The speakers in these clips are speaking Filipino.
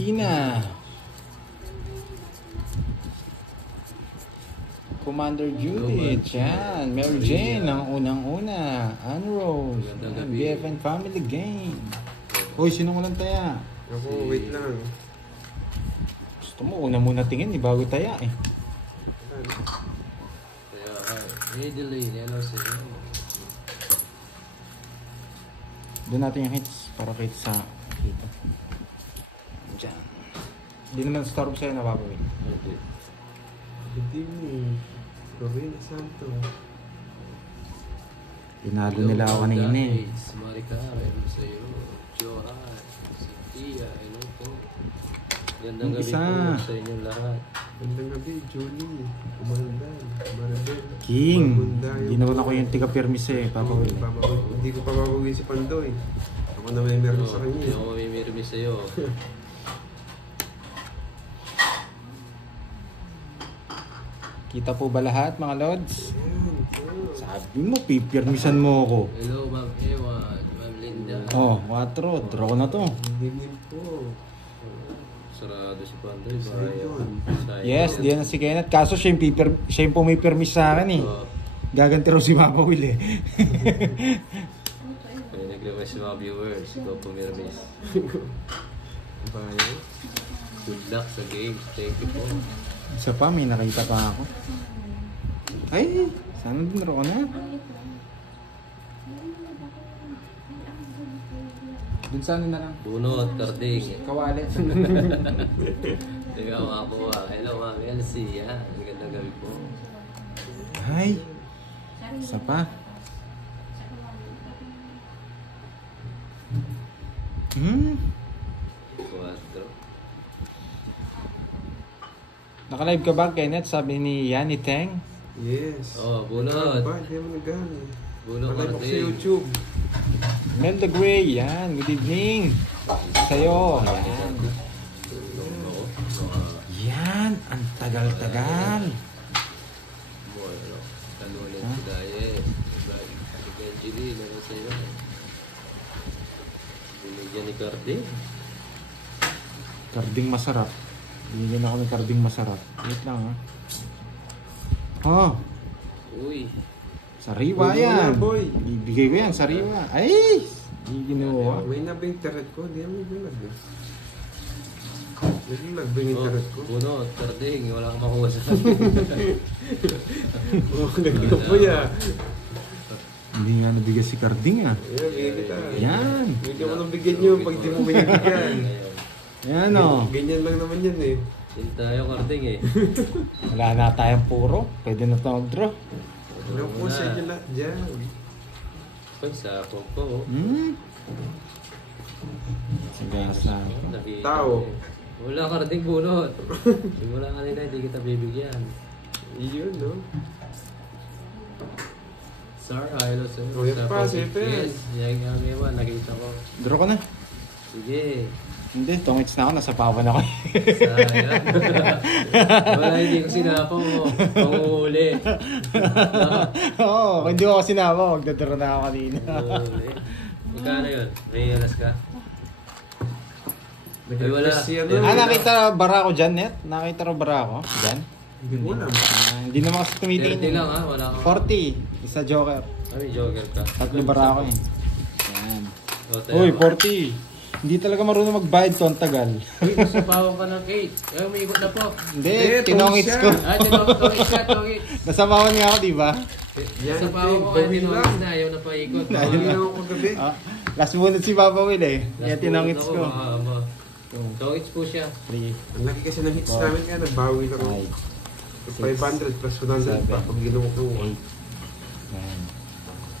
Valentina. Commander Judith, yan. Mary Jane, ang unang-una. Anne Rose, BFN Family Game. Hoy, sino ko lang taya? Ako, wait lang. Gusto mo, una muna tingin, bago taya eh. Kaya, delay, ano sa'yo? Doon natin yung hits para kahit sa kita. Diyan. Hindi naman storm sa'yo napapawin. Okay. Hindi mo. Gawin, santo. Tinalo nila ako kanina eh. Marika, meron sa'yo. Johan, Cynthia, hello po. Gandang gabi po sa inyong lahat. Gandang gabi, Julie. Umandan, Maribel. King, hindi naman ako yung tiga-permis eh, papawin. Hindi ko papawin si Pandoy. Ako na may meron sa kanya. Hindi ako may meron sa'yo. Kita po ba lahat mga lods? Sabi mo, pipirmisan mo ako. Hello, Ma'am Ewan, Ma'am Linda. Oh, 4. Draw ko na to. Hindi po. Sarado si Pandoy. Yes, diyan na si Kenneth. Kaso siya yung pumipirmis sa akin eh. Gaganti raw si Papa Will eh. May nag-request yung mga viewers. Ikaw pumirmis. Bayo. Good luck sa game. Thank you po. Isa pa, may nakita pa ako. Ay, sana din raw ko na. Dun sa ano na lang? Bunot, karding. Kawali. Ikaw nga po hello, Ma'am Elsie. Yan, magandang gabi po. Ay, isa pa. Quatro. Naka-live ka ba, Kenneth? Sabi ni Yanni Teng. Yes. Oh, bunot. Ba, hindi mo nagana. Bunot, Malay mo sa karding. YouTube. Melda Gray, yan. Good evening. Sa'yo. Yan. Yan. Ang tagal-tagal. Talunin si Daye. Si Benjili, ano sa'yo? Binigyan ni Carding. Karding masarap. Binigyan ako ng karding masarap. Wait lang ha. Oh, Uy. sariwa Boy, yan. boy. Ibigay ko yan, sariwa. Ay! Hindi ginawa. May na ba yung internet ko? Hindi mo bilag eh. Nagbilag ba yung internet ko? Bunot, Carding. Wala kang makuha sa akin. Oo, nagkapoy ah. Hindi nga nabigay si karding ah. Ayan, bigyan kita. Yan. Bigyan mo nang bigyan nyo pag di mo binibigyan. Yan o. Ganyan lang naman yan eh. Hindi tayo, Carding eh. Wala na tayong puro. Pwede na ito mag-draw. Ano po sa inyo lahat dyan? Ay, sa ako ko. Sigasa. Nakita Tao. eh. Wala, Carding, bunot. Simula kanina, hindi kita bibigyan. Iyon no? Sir, hello sir. Oh, yan pa, siyempre. Yes, yan nga ngayon, nakita ko. Draw ko na. Sige. Hindi, tungits na ako. Nasa pawan ako. Sayang. Wala, hindi ko sinapa mo. Panguhuli. Oo, hindi ko kasi sinama. Magdadraw na ako kanina. Panguhuli. Magkano yun? May alas ka? Ay, wala. Nakita bara ko dyan, Net? Nakita ro bara ko dyan? Wala. Hindi naman kasi 30 tumitingin. lang ha, wala ka. 40. Isa joker. Ay, joker ka. Tatlo bara ako eh. Yan. O, tayo. Uy, 40. Hindi talaga marunong magbayad to, ang tagal. Uy, nasapawan ka ng 8. Ay, umiikot na po. Hindi, Hindi, tinongits ko. Ay, tinongits ka, tongits. Nasabawan nga ako, di ba? Nasapawan ko kaya tinongits na, ayaw na paikot. Hindi na ako kagabi. Ah, last bunod si Papa Will eh. Kaya tinongits ko. Tongits po siya. 3, Ang laki kasi ng hits namin nga, nagbawi lang ako. 5, 500 plus 100 pa pag ginuha ko. 8,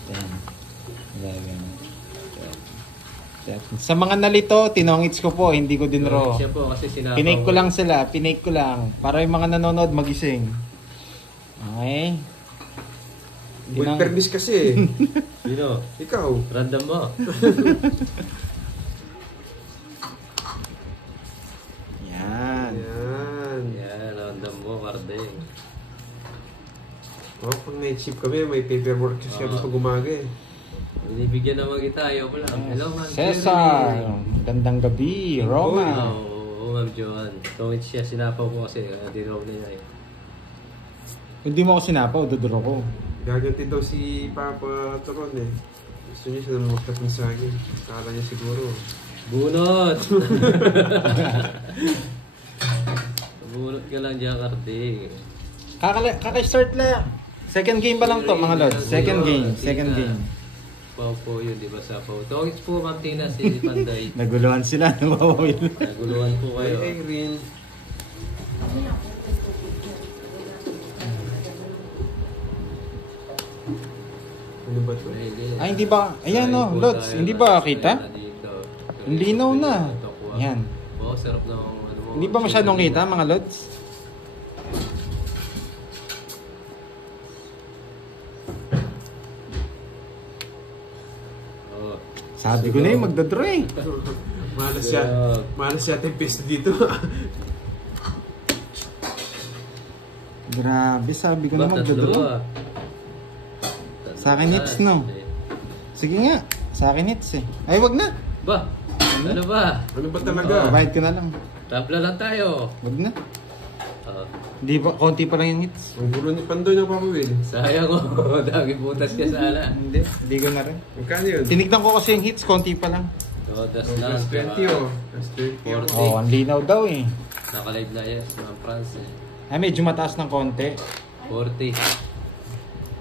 9, 10, 11, 12. Sa mga nalito, tinongits ko po, hindi ko din raw. Siya po kasi sinapaw. Pinake ko lang sila, pinake ko lang. Para yung mga nanonood magising. Okay? With permis kasi eh. Sino? Ikaw. Random mo. Yan. Yan. Yan, random mo, Carding. Oh, pag night shift kami, may paperwork kasi kami pag umaga eh. Binibigyan naman kita, ayaw mo lang. Hello, man. Cesar. Gandang gabi. Roma. Oh, Oo, Ma'am Joanne. Tungit siya, sinapaw ko kasi. Diraw na niya eh. Hindi mo ako sinapaw, dodoro ko. Gaganti daw si Papa Toron eh. Gusto niya siya naman magtapon sa akin. Kala niya siguro. Bunot! Bunot ka lang dyan, Karding. Kaka-start lang. Second game pa lang to, mga lods. Second game. Pau po yun, di ba sa Pau? Tungit po, Ma'am Tina, si Panday. Naguluhan sila, nawawawil. Naguluhan po kayo. Ay, Rin. Ano ba ito? Ay, hindi ba? Ayan o, lods. Hindi ba kita? Ang linaw na. Ayan. Oo, sarap na ano mo. Hindi ba masyadong kita, mga lods? Oo. Sabi ko na yung magdadraw eh. Malas yata yung pesto dito. Grabe, sabi ko na Ba, tatlo magdadraw. ah. Sa akin hits, no? Sige nga, sa akin hits eh. Ay, wag na. Ba? Ano ba? Ano ba talaga? Bayad ko na lang. Tabla lang tayo. Wag na. Ah, Di ba, konti pa lang yung hits. Ang gulo ni Pandoy ng Papa Will. sayang ko. Dami butas ka sana. Hindi ko na rin. Magkano yun? Tinignan ko kasi yung hits, konti pa lang. Todas Ang lang. plus 20 oh. Plus 20 oh. Oh, ang linaw daw eh. Nakalive na yes, mga France eh. Ay, medyo mataas ng konti. 40.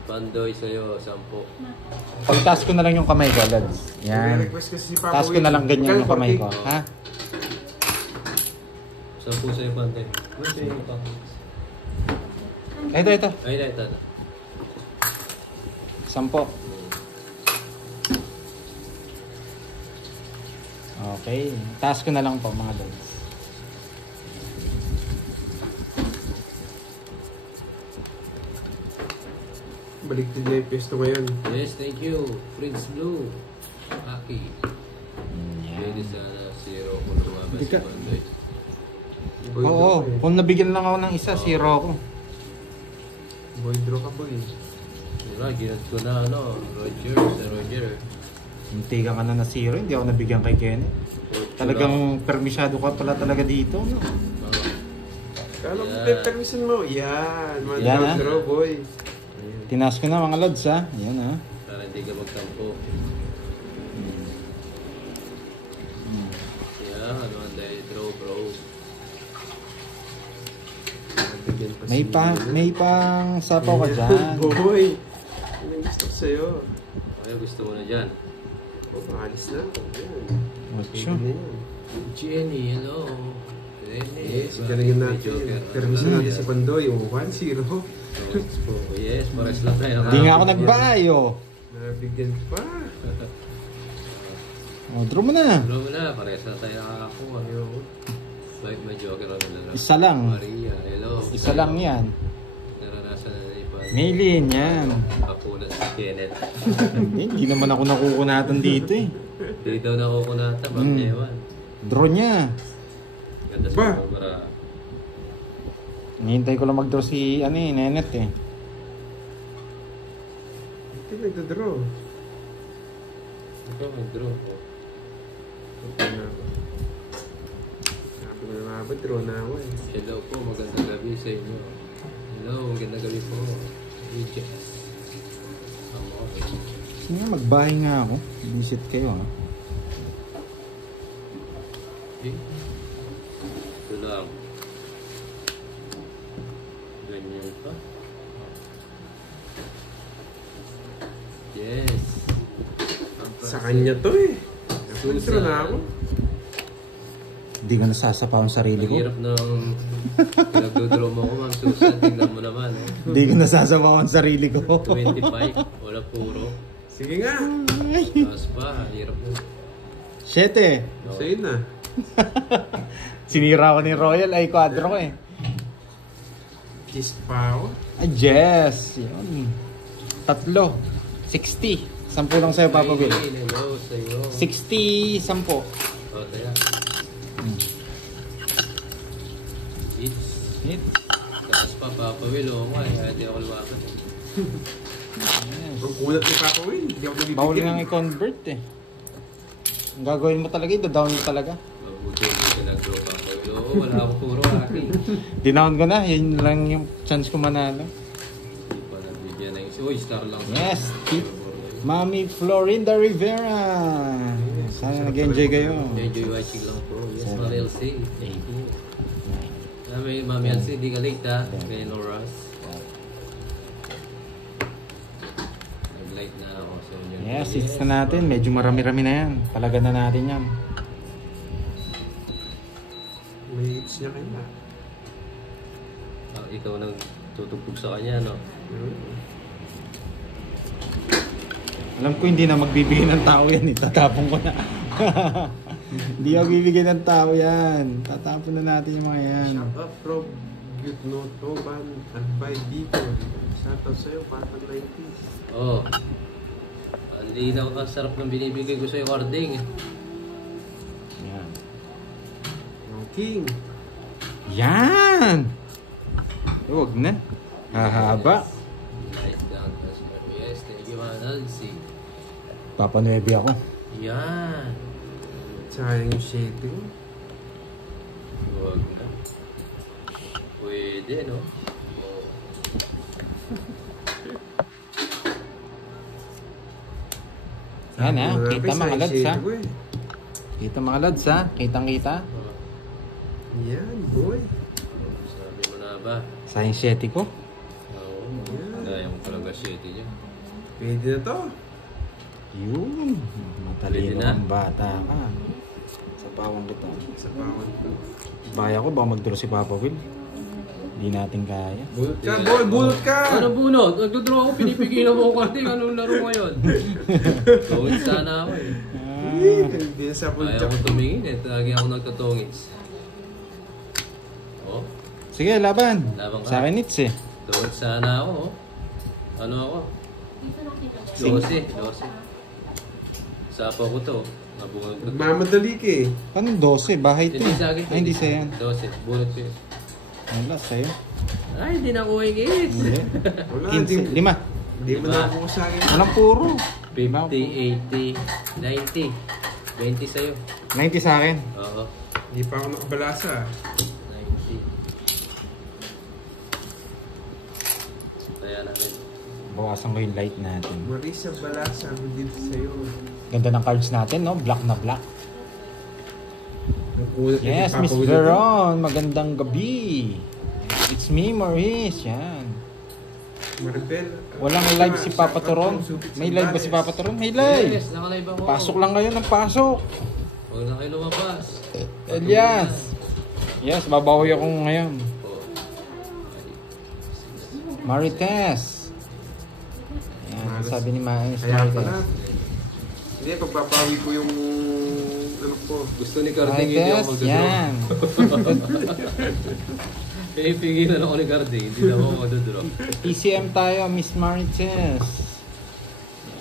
Pandoy sa'yo, 10. Pagtaas ko na lang yung kamay ko, lads. Yan. Request kasi si Papa Taas ko na lang ganyan yung kamay ko. Ha? 10 sa'yo, Pandoy. Ito. Ay, ito. 10. Okay. Taas ko na lang po, mga lads. Baliktad na yung pesto ngayon. Yes, thank you. Prince Blue. Aki. Yan. Pwede sa 0 kung lumabas Hindi si ka- Pandoy. Boy Oo, draw ka eh. kung nabigyan lang ako ng isa, zero ako. Boy draw ka boy. Diba, ginad ko na Roger. Hindi ka na na zero, hindi ako nabigyan kay Ken. Talagang permisyado ka pala talaga dito. No? Kala mo Yeah. permission mo. Yan. Mga Yan, draw ah. draw boy. Ayan. Tinaas ko na mga lods ha. Yan ha. Para hindi ka magtampo. Yeah, ano ang draw bro. Bigyan pa May si- may pang sapaw ka dyan. Boy. Ano yung gusto ko sa'yo? Kaya gusto ko na dyan. Oh, maalis na. Ayan. Ocho. Pwede na yan. Jenny, hello. Jenny. Yes, galingan natin. Permission natin si Pandoy. Oh, 1-0. Yes, pares lang tayo. Hindi nga ako nagbahay oh. Nabigyan pa. Oh, draw mo na. Hello na, pares lang tayo nakakakuha. Like may joker ako na lang. Isa lang. Maria, hello. Isa lang yan. Naranasan na iba. Maylin, yan. Kapunan si Kenneth. Hindi naman ako nakukunatan dito eh. Hindi daw nakukunata, Ma'am Jewan. Draw niya. Ganda sa Ba? camera. Hinihintay ko lang mag-draw si Nenet eh. Hindi nagdadraw. Ikaw, mag-draw ko. Okay na ako. Sabi ko na nga, draw na ako eh. Hello po, magandang gabi sa inyo. Hello, magandang gabi po. Yes. Sige nga, magbahay nga ako. Visit kayo ha. Ito lang. Ganyan pa. Yes. Sa kanya to eh. Nagdadraw na ako. Hindi ka nasasapaw ang sarili Ang ko. hirap ng pinagdodraw mo ko, Ma'am Susan. Tingnan mo naman. Hindi ko nasasapaw ang sarili ko. 25, wala puro. Sige nga. Tapos pa, hirap mo. 7. Sa'yo na. Sinira ko ni Royal ay quadro ko eh. Kiss pa ako. Ay, yes. Yun. 3. 60. 10 lang sa'yo, Papa Will. Ay, hello sa'yo. 60, 10. O, taya. Hits. Hit. Tapos pa, Papa Will, oo nga, hindi ako luwakan. Yes. Ang kulat ni Papa Will. Hindi ako Bawal nabibigyan. nga i-convert eh. Ang gagawin mo talaga, i-down mo talaga. Mabuti hindi ka nag-draw, Papa Will. Oo, wala ako puro akin. Dinown ko na, yun lang yung chance ko manalo. Hindi pa nabigyan ng isa. Uy, star lang. Yes, Mami Florinda Rivera. Sana nag-enjoy kayo. Enjoy watching lang po. Yes, Mami LC. Thank you. Mami LC, di ka late ha. Kaya no rush. Nag-light na ako. So, Yes, hits na natin. Medyo marami-rami na yan. Palagan na natin yan. May hits niya kaya. Ikaw nang tutugtog sa kanya, no? Alam ko hindi na magbibigay ng tao yan. Tatapon ko na. Hindi ako bibigay ng tao yan. Tatapon na natin yung mga yan. Shout out from Yutnotoban at by Dito. Shout out sa'yo, batang 90s. Oo. Hindi na ang sarap ng binibigay ko sa'yo, Carding. Yan. King. Yan! Huwag na. Hahaba. Light down. Yes, thank you, Nancy. Papanuebi ako. Yan. Sayang yung shading. Huwag na. Pwede, no? Yan ha. Kita mga lads ha. Boy. Kita mga lads ha. Kitang-kita. Yan, boy. Sabi mo na ba? Sayang 7 ko. Oo. Kaya mo talaga shitty niya. Pwede na to. Yun. Pwede Matalino na. ang bata ka. Sa pawang kita. Sa bawat. Baya ko baka mag-draw si Papa Will. Hindi natin kaya. Bulot ka, boy! Bulot ka! Ano bunot? Nagdodraw ako, pinipigilan mo ako kasi anong laro ngayon? Tungit sana ako eh. Hindi na sa Ayaw bulot. ko tumingin eh. Lagi ako nagtatungits. Oh, Sige, laban. Laban ka. Sa akin it's eh. tungit sana ako. Oh. Ano ako? 12. Sapo ko to. Nabungag ko to. Magmamadali ka eh. Paano 12? Bahay ito Hindi eh. sa akin. Ay, hindi sa yan. 12. Bunot ko yun. Wala, sa'yo. Ay, hindi na ako hingis. Hindi. Wala, 15. 5. Hindi mo na ako sa akin. Walang puro. 50, 80, 90. 20 sa'yo. 90 sa akin. Oo. Hindi pa ako nakabalasa. 90. Kaya namin. Bawasan ko yung light natin. Marisa Balasa, dito sa'yo. Ganda ng cards natin, no? Black na black. Ang kulat na Yes, Miss ipapawala Veron. Magandang gabi. It's me, Maurice. Yan. to. Maribel. Walang live si Papa Toron. May live ba si Papa Toron? May live. Yes, nakalive ako. Pasok lang kayo ng pasok. Huwag na kayo lumabas. Elias. Yes, babawi ako ngayon. Oh. Marites. Yan, sabi ni Miss Kaya pala. Marites. Hindi, pagpapawi ko yung ano ko. Gusto ni Carding hindi ako Marites, magdodraw. yan. Kaya pigilan ako ni Carding, hindi na ako magdodraw. PCM tayo, Miss Marites.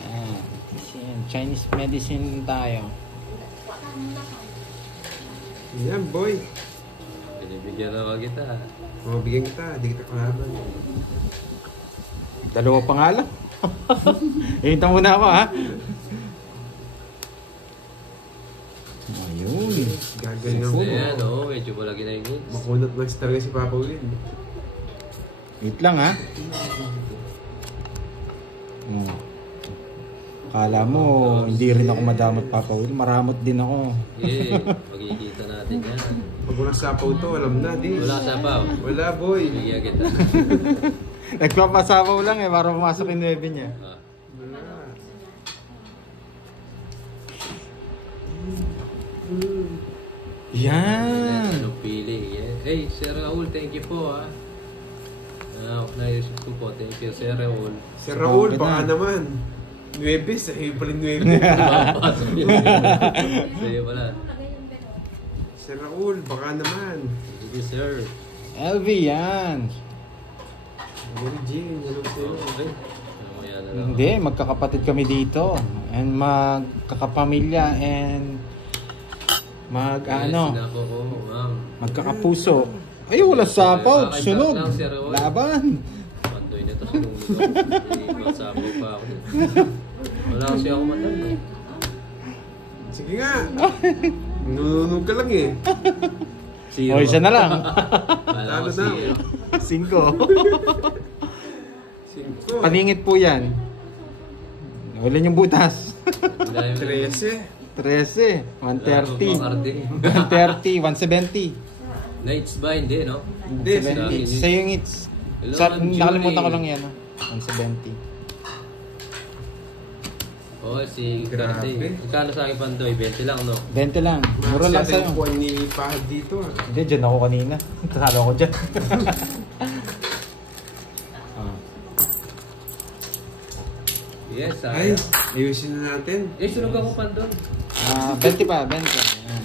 Yan. PCM, Chinese medicine tayo. Yan, boy. Binibigyan na ako kita. Mabigyan kita, di kita kalaban. Dalawa pa nga lang. Hinta muna ako ha. Ayun. Gagaling ako. Ayan, oo, medyo malagi na yung hits. Makunat lang talaga si Papa Will. Wait lang ha. Kala mo, hindi rin ako madamot, Papa Will. Maramot din ako. Yeah, magkikita natin yan. Pag walang sapaw to, alam na, di. Wala sa paw. Wala, boy. Bigyan kita. Nagpapasabaw lang eh, para pumasok yung 9 niya. Ah. Wala. Yan. Anong feeling? Yeah. Hey, Sir Raul, thank you po ha. Naisip ko po, thank you Sir Raul. Si Raul, Sabaw ka baka na. naman. 9, sa'yo pala 9. Papasok yun. Sa'yo pala. Si Raul, baka naman. Thank you sir. LV yan. Mary Jane, ano sa'yo? Okay. Ano yan na lang. Hindi, magkakapatid kami dito. And magkakapamilya and Sila po po, ma'am. magkakapuso. Ay, wala sapaw. Bakit Sunog. lang, Sir Raul? Laban. Pandoy na ito sa lunggo. Hindi masabaw pa ako. Wala kasi ako matan eh. Sige nga. Nununog ka lang eh. Zero. O, isa na lang. Kala ko Talo na. 5. 5. Paningit po yan. Wala yung butas. 13. 13. 130. 130. 170. Nights ba? Hindi, no? Hindi, 170. sige. Sa yung hits. Hello, Ma'am Nakalimutan ko Julie. lang yan. 170. Oh, si Grabe. Cardi. Magkano sa akin Pandoy? 20 lang, no? 20 lang. Mura lang Sa sa'yo. tempuan ni Pahad dito ah. Hindi, dyan ako kanina. Kasalo ako dyan. Ah. Yes, Ay, ay. ayusin na natin. Eh, sunog ako Pandoy. 20 pa, 20. Ayan.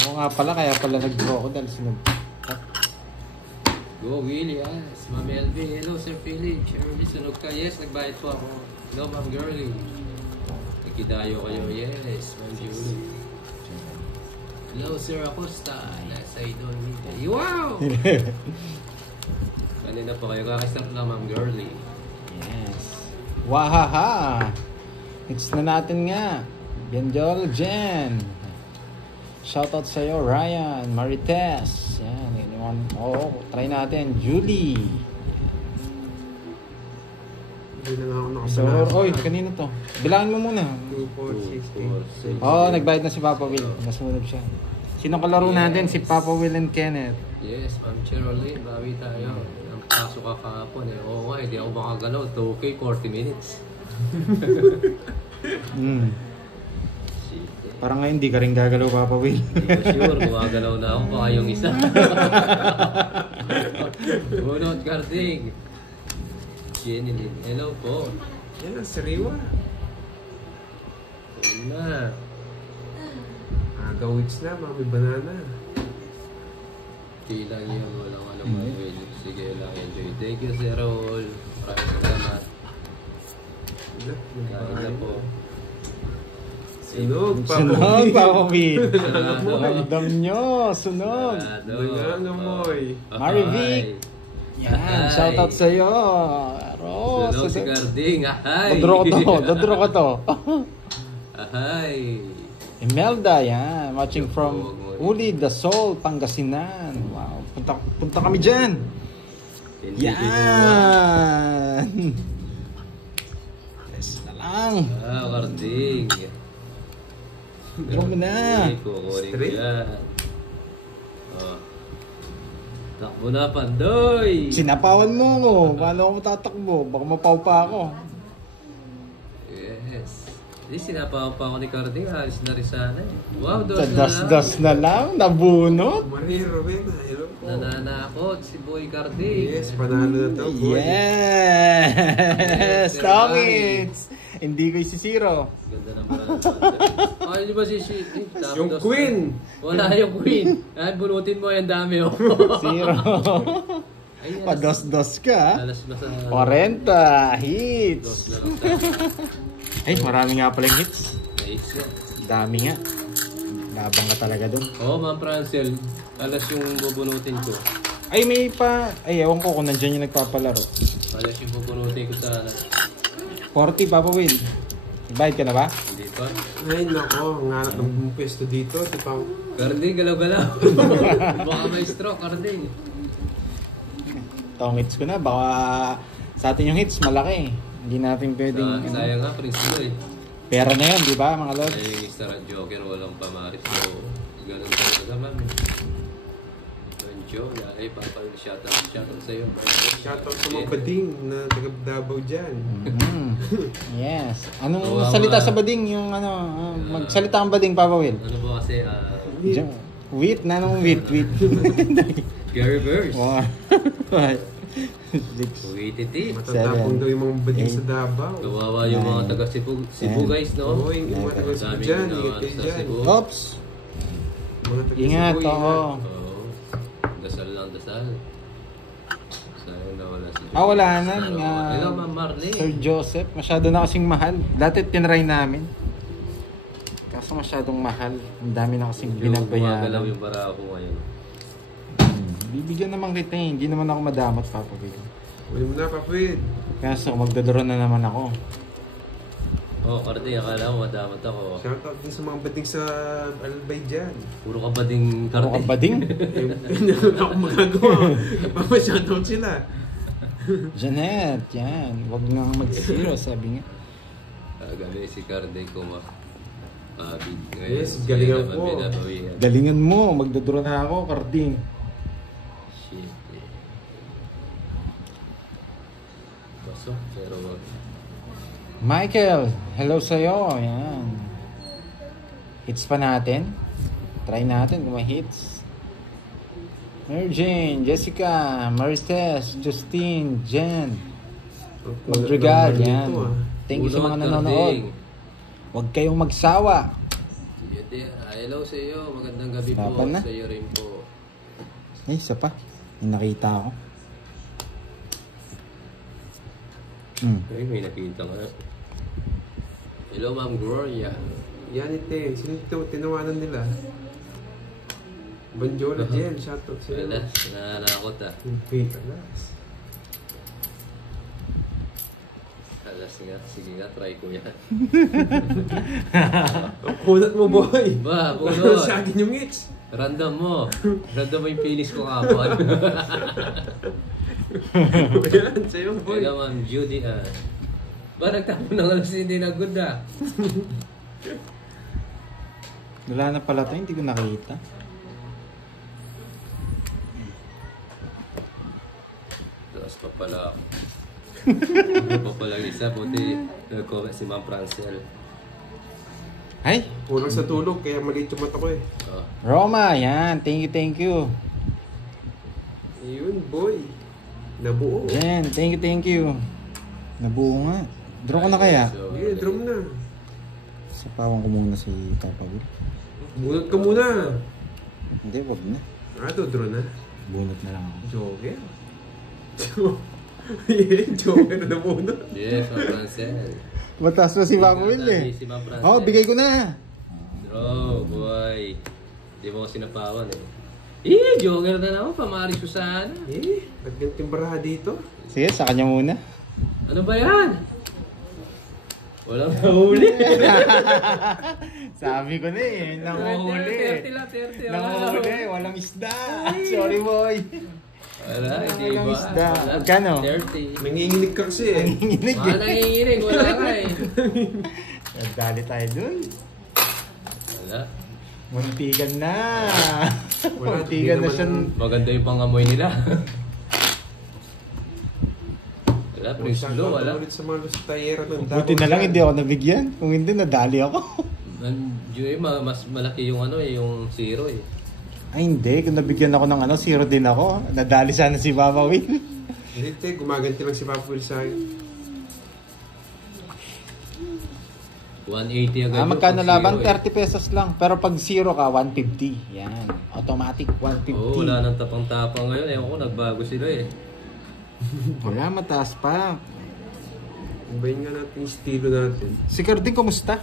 Ako nga pala, kaya pala nag-draw ko dahil sinug. Go, Willie, yes. Ma'am LV, hello, Sir Philip. Shirley, sunog ka. Yes, nagbayad po ako. Hello, Ma'am Girlie. Nagkidayo kayo. Yes, Ma'am Julie. Hello, Sir Acosta. Nasa idol media. Wow! Kanina po kayo kakastart lang, Ma'am Girlie. Yes. Wahaha! Hits na natin nga. Bienjol Jen. Shoutout sa'yo, Ryan, Marites. Yan, anyone. Oo, try natin. Julie. Hindi na nga ako So, nakapanalo. oy, kanino to? Bilangin mo muna. 2, 4, 16. Oo, nagbayad na si Papa Will. Nasunog siya. Sinong kalaro natin? Si Papa Will and Kenneth. Yes, Ma'am Cheroline, bawi tayo. Ang pasok ka kahapon eh. Oo nga, hindi ako makagalaw. 2K, 40 minutes. Hmm. Shit. Parang ngayon, di ka rin gagalaw, Papa Will. Hindi ko sure, gumagalaw na ako. Baka yung isa. Bunot, Carding. Jenny Lynn, hello po. Yan ang sariwa. Oo na. Agawits na, mami banana. Hindi lang yun, walang alam mo. Sige lang, enjoy. Thank you, Sir Raul. Maraming salamat. Kain na po. Sunog, Sunog, Papa Will. Sarado. Ramdam nyo, sunog. Sarado. Nangangamoy. Marivic. Yan, Ahay. shoutout sa'yo. Aro, Sunog si Carding. Ahay. Dodro ko to. Ahay. Imelda, yan. Watching from Uli, Dasol, Pangasinan. Wow, punta kami dyan. Yan. Yes na lang. Carding. Draw mo na. Kukunin ko yan. Oh. Takbo na, Pandoy. Sinapawan mo ko. Paano ako tatakbo? Baka mapaw pa ako. Yes. Hindi, sinapaw pa ako ni Carding. Alis na rin sana eh. Wow, Sa das na lang. Nabunot. Marie Rowena, hello po. Nananakot si Boy Carding. Yes, panalo na to, boy. Yes! Tongits! Hindi ko isisiro. Ganda ng brand. Ay, di ba si Shit? Yung queen. Wala yung queen. Ay, bunutin mo yung dami oh. Zero. Ay, Pados-dos ka. alas na sa... 40 Dos hits. na lang tayo. Ay, marami nga palang hits. Nice yun. Dami nga. Labang ka talaga dun. Oo, Ma'am Francel. Alas yung bubunutin ko. Ay, may pa... Ay, ewan ko kung nandyan yung nagpapalaro. Alas yung bubunutin ko sana. 40, Papa Will. Bayad ka na ba? Hindi pa. Ay, nako, ang hanap ng pwesto dito. Si Pao. Carding, galaw-galaw. Baka may stroke, Carding. Tong hits ko na. Baka sa atin yung hits, malaki. Hindi natin pwedeng... Sayang nga, Prince Boy. Pera na yun, di ba mga lods? Ay, yung Star at Joker, walang pamaris. So, ganun talaga, ma'am. Joe, ay, shoutout sa'yo. Shoutout sa mga bading na taga Davao dyan. Mhm. Yes. Anong Kawawa. salita sa bading? Yung ano, magsalita ang bading, Papa Will. Ano ba kasi, Wheat, nanong wheat, wheat. Gary Burrs. Wow. Six. Witty. Matatapong daw yung mga bading sa Davao. Kawawa yung mga taga Cebu guys, no? Oo, yung mga taga Cebu Daming dyan. ginawa Ingat kayo sa dyan. Cebu. Oops. Mga taga Ingat, Cebu, oo. Oo. Dasal lang, dasal. Sayang na wala si Joe. Wala na. Hello, Ma'am Marley. Sir Joseph, masyado na kasing mahal. Dati tinry namin. Kaso masyadong mahal. Ang dami na kasing Gumagalaw binabayaran. yung bara ako ngayon. Bibigyan naman kita eh. Hindi naman ako madamot, Papa Will. Huli mo na, Kapit. Kaso magdodoro na naman ako. Oh, Carding, akala mo madamot ako. Shoutout din sa mga bading sa Albay dyan. Puro ka ba ding Puro Carding? kabading. Hindi ako magagawa. Nagpapa-shoutout sila. Janet, yan. Huwag nang mag-zero, sabi nga. Gabi si Carding kuma. Yes, galingan ko. Galingan mo, magdodro na ako, Carding. Shit. Baso, pero wag. Michael, hello sa'yo. Yan. Hits pa natin. Try natin kung may hits. Mary Jane, Jessica, Maristes, Justine, Jen. Madrigal, yan. Thank you sa mga nanonood. Huwag kayong magsawa. Hello sa iyo. Magandang gabi po. Tapan na. Sa iyo rin po. Ay, isa pa. May nakita ako. Ay, may nakita ka. Hello, Ma'am Gloria. Yan ite. Sino tinawanan nila? Banjola Jen. Shoutout sila. Alas, nananakot ah. Wait, alas. Alas nga. Sige nga, try ko yan. Ang kunat mo, boy. Ba, puno. Sa akin yung hits. Random mo. Random mo yung finish ko kapon. Yan, sa'yo, boy. Hello, Ma'am Judy. Ba, nagtapo ng alas hindi na good ah. Wala na pala ito, hindi ko nakita. Taas pa pala ako. Hindi pa pala isa. Buti nag-comment si Ma'am Francel. Ay, Kulang sa tulog, kaya maliit yung mata ko eh. Oh. Roma, yan. Thank you. Yun, boy. Nabuo. Jen, thank you. Nabuo nga. Draw ko na kaya? Yeah, drum na. Sapawan ko muna si Papa Will. Bunot ka muna. Hindi, wag na. Draw na. Bunot na lang ako. Joker. Yeah, Joker na bunot. Yes, Ma'am Francel. Mataas na si Papa Will eh. Si Ma'am Francel. Oh, bigay ko na. Draw, boy. Hindi mo ko sinapawan eh. Joker na naman. Pamari Susana. Ba't ganitong baraha dito? Sige, sa kanya muna. Ano ba yan? Walang nahuli. Sabi ko na eh, nanguhuli. 30 lang, 30. Nanguhuli, walang isda. Sorry boy. Wala, hindi Walang ba? isda. Wala. Magkano? 30. Nanginginig ka kasi eh. Nanginginig Mga nanginginig, wala ka eh. Nagdali tayo dun. Wala. Muntikan na. Wala, Muntikan na hindi siya. naman- Maganda yung pangamoy nila. Wala, Prince Blue, wala. Ulit sa mga lusitayera ng Buti na lang hindi ako nabigyan. Kung hindi, nadali ako. Mas malaki yung ano eh, yung zero eh. Ay hindi, kung nabigyan ako ng ano, zero din ako. Nadali sana si Papa Will. Hindi, te, gumaganti lang si Papa Will sa akin. 180 agad. Magkano pag laban? zero, 30 pesos lang. Pero pag zero ka, 150. Yan. Automatic 150. Oo, wala nang tapang-tapang ngayon. Ewan ko, nagbago sila eh. Wala, mataas pa. Ibayin nga natin yung estilo natin. Si Carding, kumusta?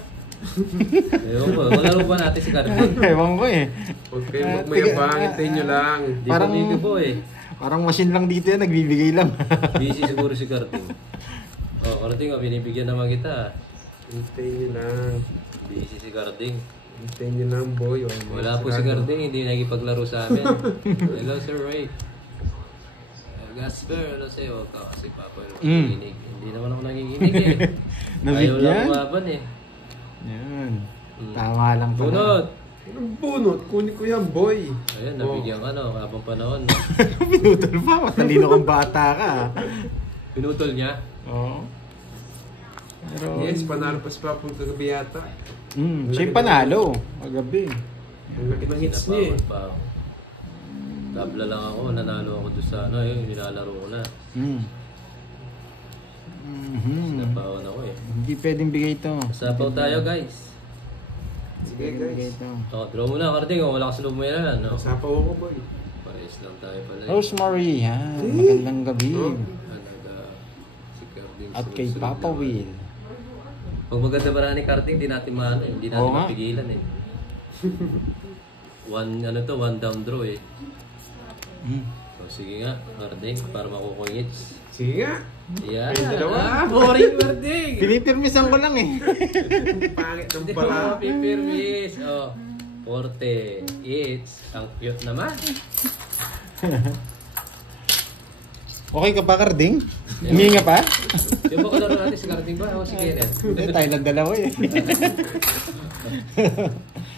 Ewan ko, wala rin ba natin si Carding? Ewan ko eh. Huwag kayong magmayabang, hintayin nyo lang. Di pa dito po eh. Parang machine lang dito yan, nagbibigay lang. Busy siguro si Carding. Oh, Carding, binibigyan naman kita. Hintayin nyo lang. Busy si Carding. Hintayin nyo lang, boy. Wala po si Carding, hindi nagipaglaro sa amin. Hello, Sir Ray. Gasper, ano sa'yo? Huwag ka kasi Papa nanginginig. Hindi naman ako nanginginig eh. Ayaw lang Nabigyan? umaban eh. Yan. Tama lang pala. Bunot! Anong bunot? Kunin ko yan, boy. Ayun, nabigyan ka no, habang panahon. Pinutol pa, matalino kang bata ka. Pinutol niya? Oo. Pero, Yes, panalo pa si Papa Will kagabi yata. siya yung panalo. Magabi. Ang laki ng hits niya eh. Sinapawat pa ako. Tabla lang ako, nanalo ako doon sa ano, yun, nilalaro ko na. Sinapawan ako eh. Hindi pwedeng bigay ito. Sapaw tayo guys. Sige, Bigay guys. ito. Oh, draw mo na, Carding. Oh, wala ka sa loob mo yan, no? Sapaw ako, boy. Pares lang tayo pala. Rosemary, yan. Magandang gabi. Si Carding. At kay sunod-sunod Papa naman. Will. Pag maganda ba na ni Carding, di natin maano eh. Hindi natin Oo nga. mapigilan eh. One down draw eh. So, sige nga, Marding, para makukungits. Sige nga. Yan. Ayun, dalawa. Boring, Marding. Pinipirmisan ko lang eh. Pangit ng Hindi mo para. mapipirmis. Oh, 40. Ang cute naman. Okay ka pa, Carding? Huminga pa? Yung ba kalaro natin si Carding ba? O si Kenneth? Hindi, tayo lang dalawa eh.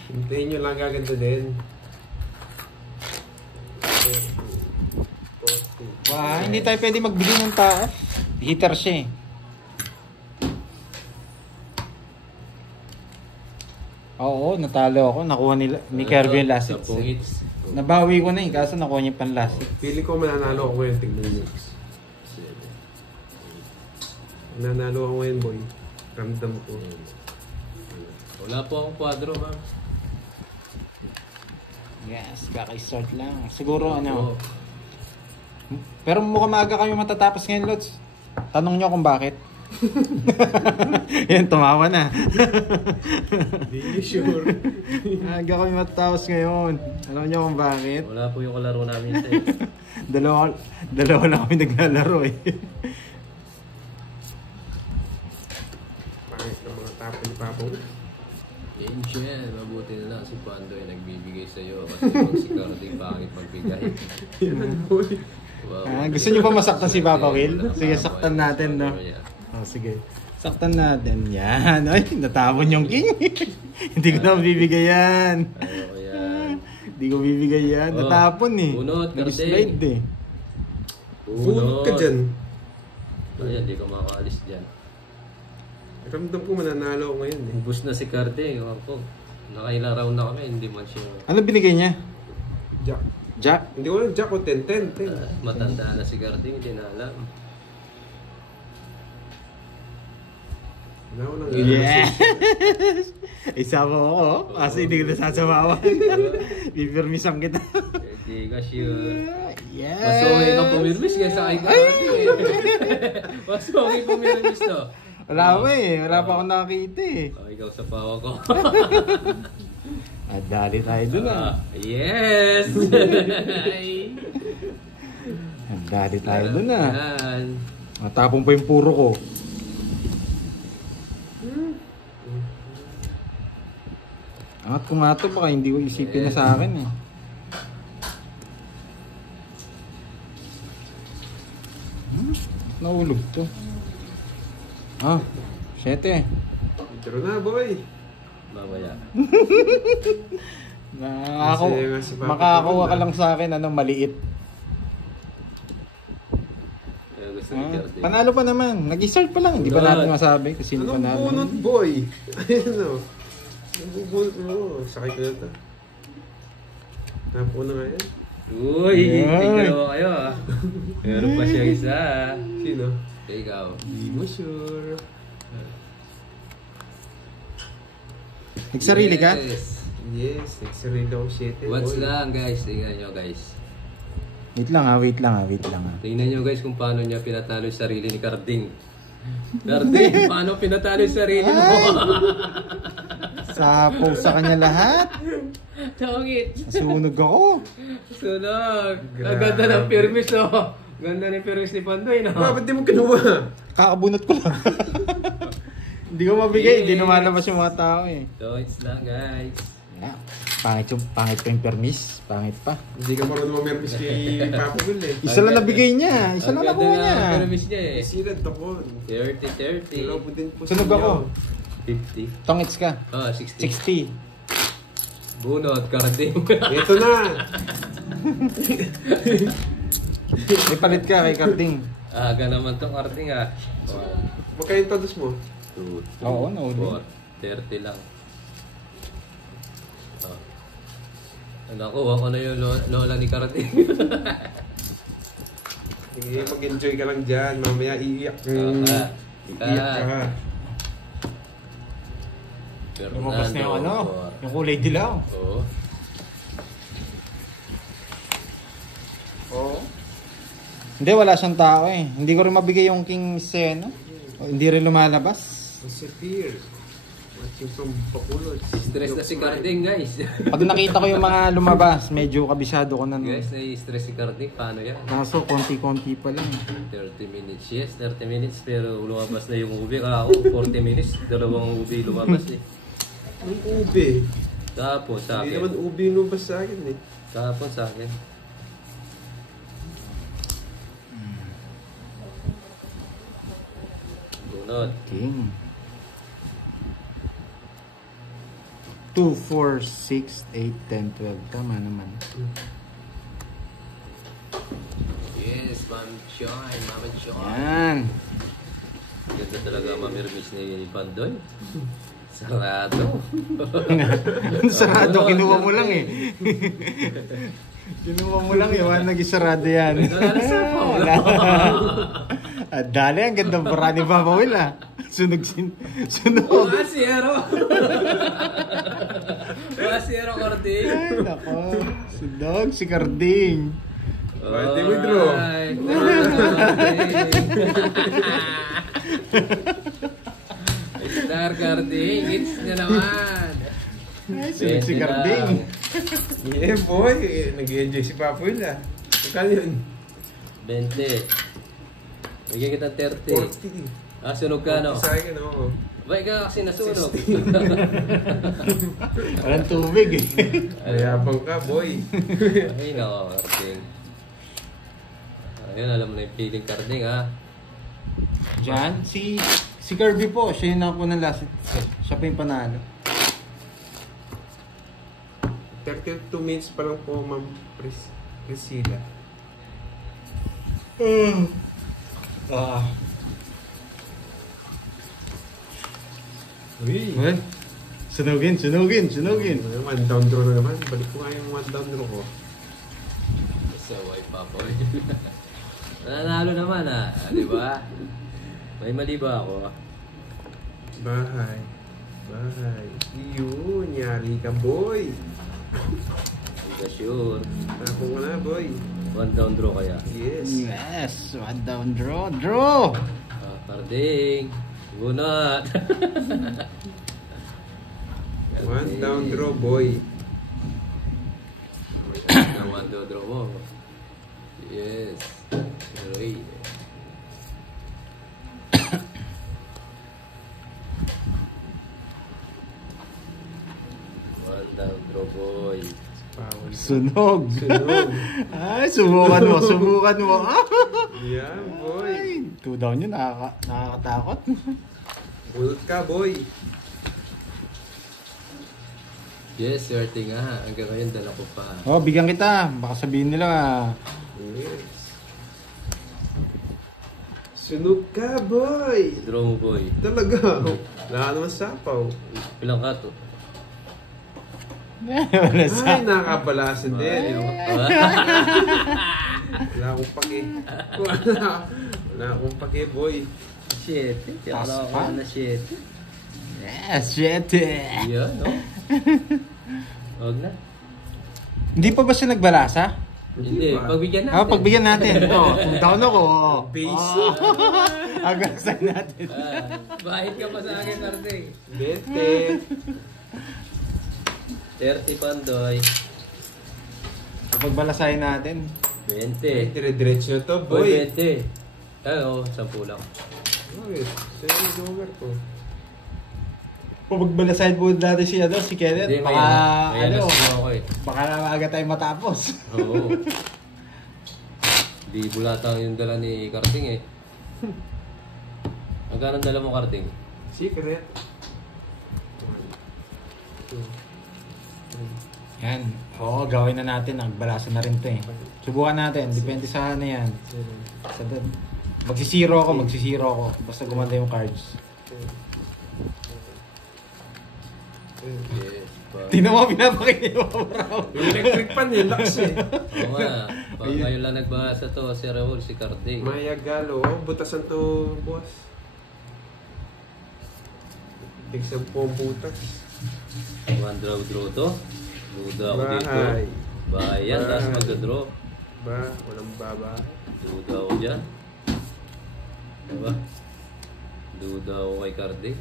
Hintayin nyo lang gaganda din. Wow, hindi tayo pwede magbigay ng tao. Hitter siya eh. Oo, natalo ako. Nakuha ni Kirby yung last hit. 10 hits. Nabawi ko na eh, kaso nakuha niya pan last hit. Feeling ko mananalo ako ngayon. Tignan nyo. Mananalo ako ngayon, boy. Ramdam ko. Wala po akong kwadro, ma'am. Yes, kaka-sort lang. Siguro ano. Oo. Pero mukhang maaga kami matatapos ngayon, Lods. Tanong nyo kung bakit. Yan, tumawa na. Hindi sure. Maaga kami matatapos ngayon. Alam nyo kung bakit? Wala po yung kalaro namin sa Dalawa lang kami naglalaro eh. Pangit ng mga tapo ni Papo. Angel, mabuti na lang si Pando ay nagbibigay sa'yo kasi pag si Carding pangit magbigay. Yan, boy. Wow. Gusto nyo pa masaktan si Papa Will? Sige, saktan natin, no? Oh, sige. Saktan natin. Yan. Ay, natapon yung king. Hindi ko na bibigay yan. Ayoko yan. Hindi ko bibigay yan. Oh, Natapon eh. bunot, Nag-slide eh. Bunot ka dyan. Ayan, hindi ko makaalis dyan. Ramdam ko mananalo ako ngayon eh. Ubus na si Carding. Ako, nakailang round na kami, hindi man siya. Ano binigay niya? Jack. Jack? Hindi ko alam, Jack o 10. Matanda na si Carding, hindi na alam. Wala ko nang Yes! Isama ko ako. Kasi hindi ko nasasawawan. Bipirmisan kita. Hindi ka sure. Yes! Mas okay ka pumirmis kaysa kay Carding. Mas okay pumirmis to. Wala pa eh. Wala pa akong nakakita eh. Oh, ikaw sa pawa ko. Dali tayo dun ah. Yes! Dali tayo dun ah. Yan. Matapon pa yung puro ko. Angat ko nga to, baka hindi ko isipin na sa akin eh. Nahulog to. Ah, 7. Intro na, boy. Mamaya. Makakakuha ka lang sa akin, ano, maliit. Kaya gusto ni Carding. Panalo pa naman. Nag-start pa lang. Hindi pa natin masabi kung sino Anong panalo. bunot, boy? Ayun o. Anong bubunot mo? Sakay ko na ito. Napo na nga yan. Uy, tignan mo kayo ah. Meron pa siya isa. Sino? Ikaw. Hindi mo sure. Nagsarili ka? Yes, nagsarili ako 7. What's lang guys, tingnan nyo guys. Wait lang ha, wait lang ha, wait lang ha. Tingnan nyo guys kung paano niya pinatalo yung sarili ni Carding. Carding, paano pinatalo yung sarili mo? Sapo sa kanya lahat. Tawagit. Nasunog ako. Sunog. Ang Grabe. ganda ng permis oh. Ganda ng permis ni Pandoy no? Bakit di mo kinuha? Kakabunot ko lang. Hindi ko mabigay, hindi Yes. lumalabas yung mga tao eh. So it's lang guys. Yeah. Pangit pa yung permis. Pangit pa. Hindi ka marunong mamermis kay Papa Will eh. Isa lang nabigay niya. Isa lang Ang nakuha ganda niya. ng permis niya eh. Silad ako. 30-30. Wala po din po Sunog sa ako. inyo. 50. Tongits ka. Oh, 60. 60. Bunot, Carding. Ito na. May palit ka kay Carding. Aga naman tong Carding ah. Magkano yung todos mo? 2, Oo, nauli. 30 lang. Oh. Nakuha ko na yung lola ni Carding. Sige, mag-enjoy ka lang dyan. Mamaya iiyak. Iiyak ka. Lumabas na yung ano, yung kulay dilaw. Oo. Oo. Hindi, wala siyang tao eh. Hindi ko rin mabigay yung King Seno. O, hindi rin lumalabas. Disappear. Magsisong pakulot. Stress na si Carding, guys. Pag nakita ko yung mga lumabas, medyo kabisado ko na. Guys, nai-stress si Carding. Paano yan? Kaso, konti-konti pa lang. 30 minutes. Yes, 30 minutes. Pero lumabas na yung ubi. Ako, 40 minutes. Dalawang ubi lumabas eh. Anong ube? Tapos sa Hindi akin. naman ube yung lumabas sa akin eh. Tapos sa akin. Bunot. King. 2, 4, 6, 8, 10, 12. Tama naman. Yes, Ma'am Joy. Mama Joy. Yan. Ganda talaga mamirmis ni Pandoy. Sarado. Sarado, kinuha mo lang eh. Kinuha mo lang yun, naging sarado yan. At dali, ang ganda para ni Papa Will ah. Sunog. Masiro. Masiro, Carding. Ay, nako. Sunog si Carding. Pwede withdraw. Star Carding, hits na naman. Ay, sunog si Carding. Yeah boy, nag-enjoy si Papoy na. Magkano yun? 20. Bigyan kita 30. 40. Ah, sunog ka, no? Sa akin, oo. Ba't ka kasi nasunog? Walang tubig eh. Mayabang ka, boy. Ay, nako, Carding. Ayun, alam mo na yung feeling, Carding, ha? Diyan, si Kirby po, siya yung nakapo ng last. Siya pa yung panalo. 32 minutes pa lang po, Ma'am Priscilla. Uy! Well, sunugin. One down draw na naman. Balik ko nga yung one down draw ko. Sa wife pa po. Nanalo naman, ha? Di ba? May mali ba ako? Bahay. Yun, yari ka, boy. Hindi ka sure. Ako ko na, boy. One down draw kaya. Yes, one down draw. Ah, Carding. Bunot. One down draw, boy. One down draw mo. Yes. Roy. One down draw, boy. Power. Sunog. Ay, subukan mo. Yan, boy. Ay, 2 down yun, nakakatakot. Bulot ka, boy. Yes, swerte nga. Hanggang ngayon, dala ko pa. Oh, bigyan kita. Baka sabihin nila, Yes. Sunog ka, boy. Draw mo, boy. Talaga. Wala naman sapaw. Pilang ka to? wala Ay, nakabalasan din. Wala akong pake. Wala akong pake, boy. 7. Kaya Taas ako pa? na 7. Yes, 7. Yan, no? Huwag na. Hindi pa ba siya nagbalasa? Hindi, ba? pagbigyan natin. Pagbigyan natin. Ito, 2 down ako. Base. Agasan natin. Bahit ka pa sa akin, Carding. 20. 30 Pandoy. Pagbalasahin natin. 20. Dire-diretso to, Boy, boy. 20. Ay, oo, 10 lang. Boy, sa'yo yung joker ko. Pagbalasahin po natin si Kenneth. Hindi, Baka, may alas na ako eh. baka maaga tayo matapos. Oo. Di bulata yung dala ni Carding eh. Hanggang ang dala mo, Carding? Secret. 1, 2, 3, Yan. Oo, gawin na natin. Nagbalasan na rin to eh. Subukan natin. Depende sa ano yan. 7, Magsisiro ako. Basta gumanda yung cards. 8, 9, 10. Yes. Tingnan mo, pinapakita mo, bro. Yung electric pan yun, lakas eh. Oo nga. Pag ngayon lang nagbasa to, si Raul, si Carding. Maya Galo, butasan to, boss. Tigsan po ang butas. One draw to. Duda ako dito. Bahay. Bahay yan, Bahay. tapos magda-draw. Ba, walang baba. Duda ako dyan. Diba? Duda ako kay Carding.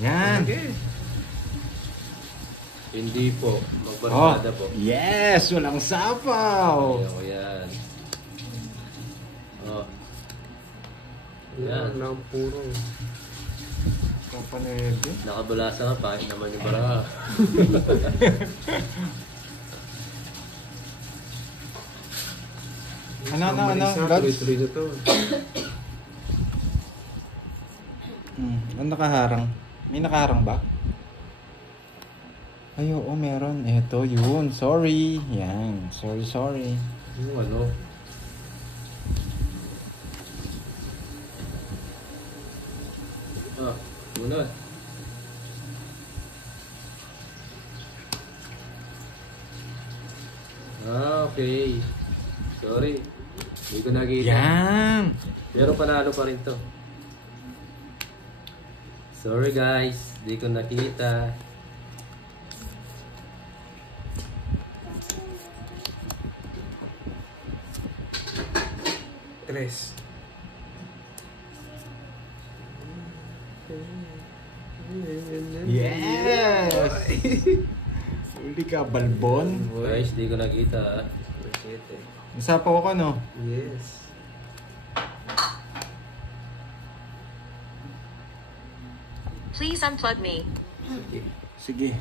Yan. Okay. Hindi po. Magbarsada po. Yes! Walang sapaw! Ayaw ko yan. Oh. Yan. Yan lang puro. Kapanerde. Nakabulasa nga, pahit naman yung bara. Ano, Marisa, Lods? tuloy-tuloy na to. Ano nakaharang? May nakaharang ba? Ay, oo, meron. Eto, yun. Sorry. Yan. Sorry. Yung ano? Ah, bunot. Ah, okay. Sorry. Hindi ko nakita. Yan! Pero panalo pa rin to. Sorry guys, hindi ko nakita. Tres. Yes! Uli ka, balbon. Guys, hindi ko nakita. Nasapaw ka, no? Yes. Please unplug me. Sige.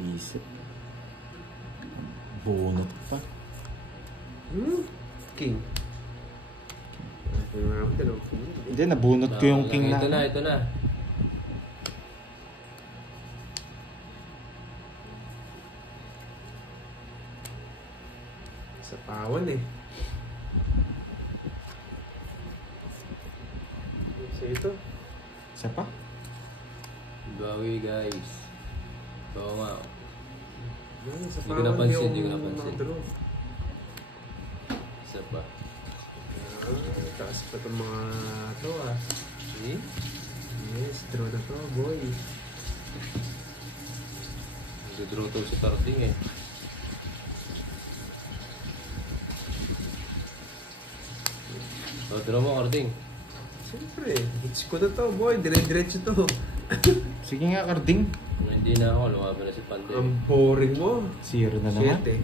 Bisip. Bunot pa. King. Hindi, nabunot ko yung king Ito na. na. Sa pawan eh. So ito. Isa pa? Bawi guys. Oo nga. Yan, sa Hindi ko napansin, hindi ko yung napansin. mga draw. Isa pa. Taas pa itong mga to ah. See? Yes, draw na to boy. Nag-draw to si Tarting eh. O, draw mo, Karding. Siyempre, hits ko na to boy. Dire-diretso to. Sige nga, Karding. Hindi na ako, lumaban na si Pande. Ang boring mo. Zero na naman. 7.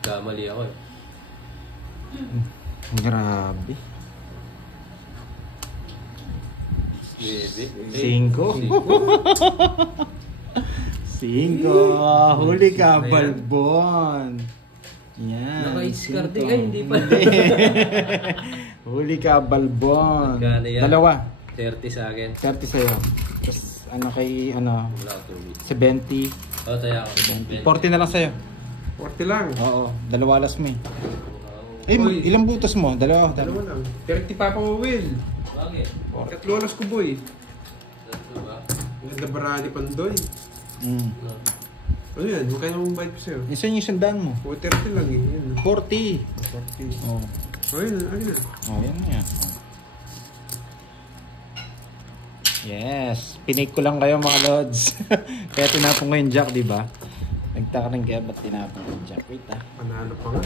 Kamali ako eh. Grabe. Baby. 5. 5. Huli ka, balbon. Yan. Naka-hits Cinco. Karding. Ay, hindi pa. Huli ka, balbon. Magkano yan? Dalawa. 30 sa akin. 30 sa'yo. Tapos kay Wala ko 2 70. O, tayo ako. 40 na lang sa'yo. 40 lang. Oo. Dalawa alas mo eh. Eh, Uy. ilang butas mo? Dalawa. Dalawa lang. 30 pa pang Will. Bakit? Tatlo alas ko boy. Tatlo ba? Ganda barani pandoy. Mm. Ano yan? Huwag kayo namang bite ko sa'yo. Isa yung sandaan mo. 30 lang eh. Yan. 40. 40. Oh. Ayun, ayun na. Oh, yan na yan. Yes. Pinake ko lang kayo mga lods. Kaya tinapon ko yung jack, di ba? Nagtaka rin kaya ba't tinapon ko yung jack? Wait ah. Panalo pa nga.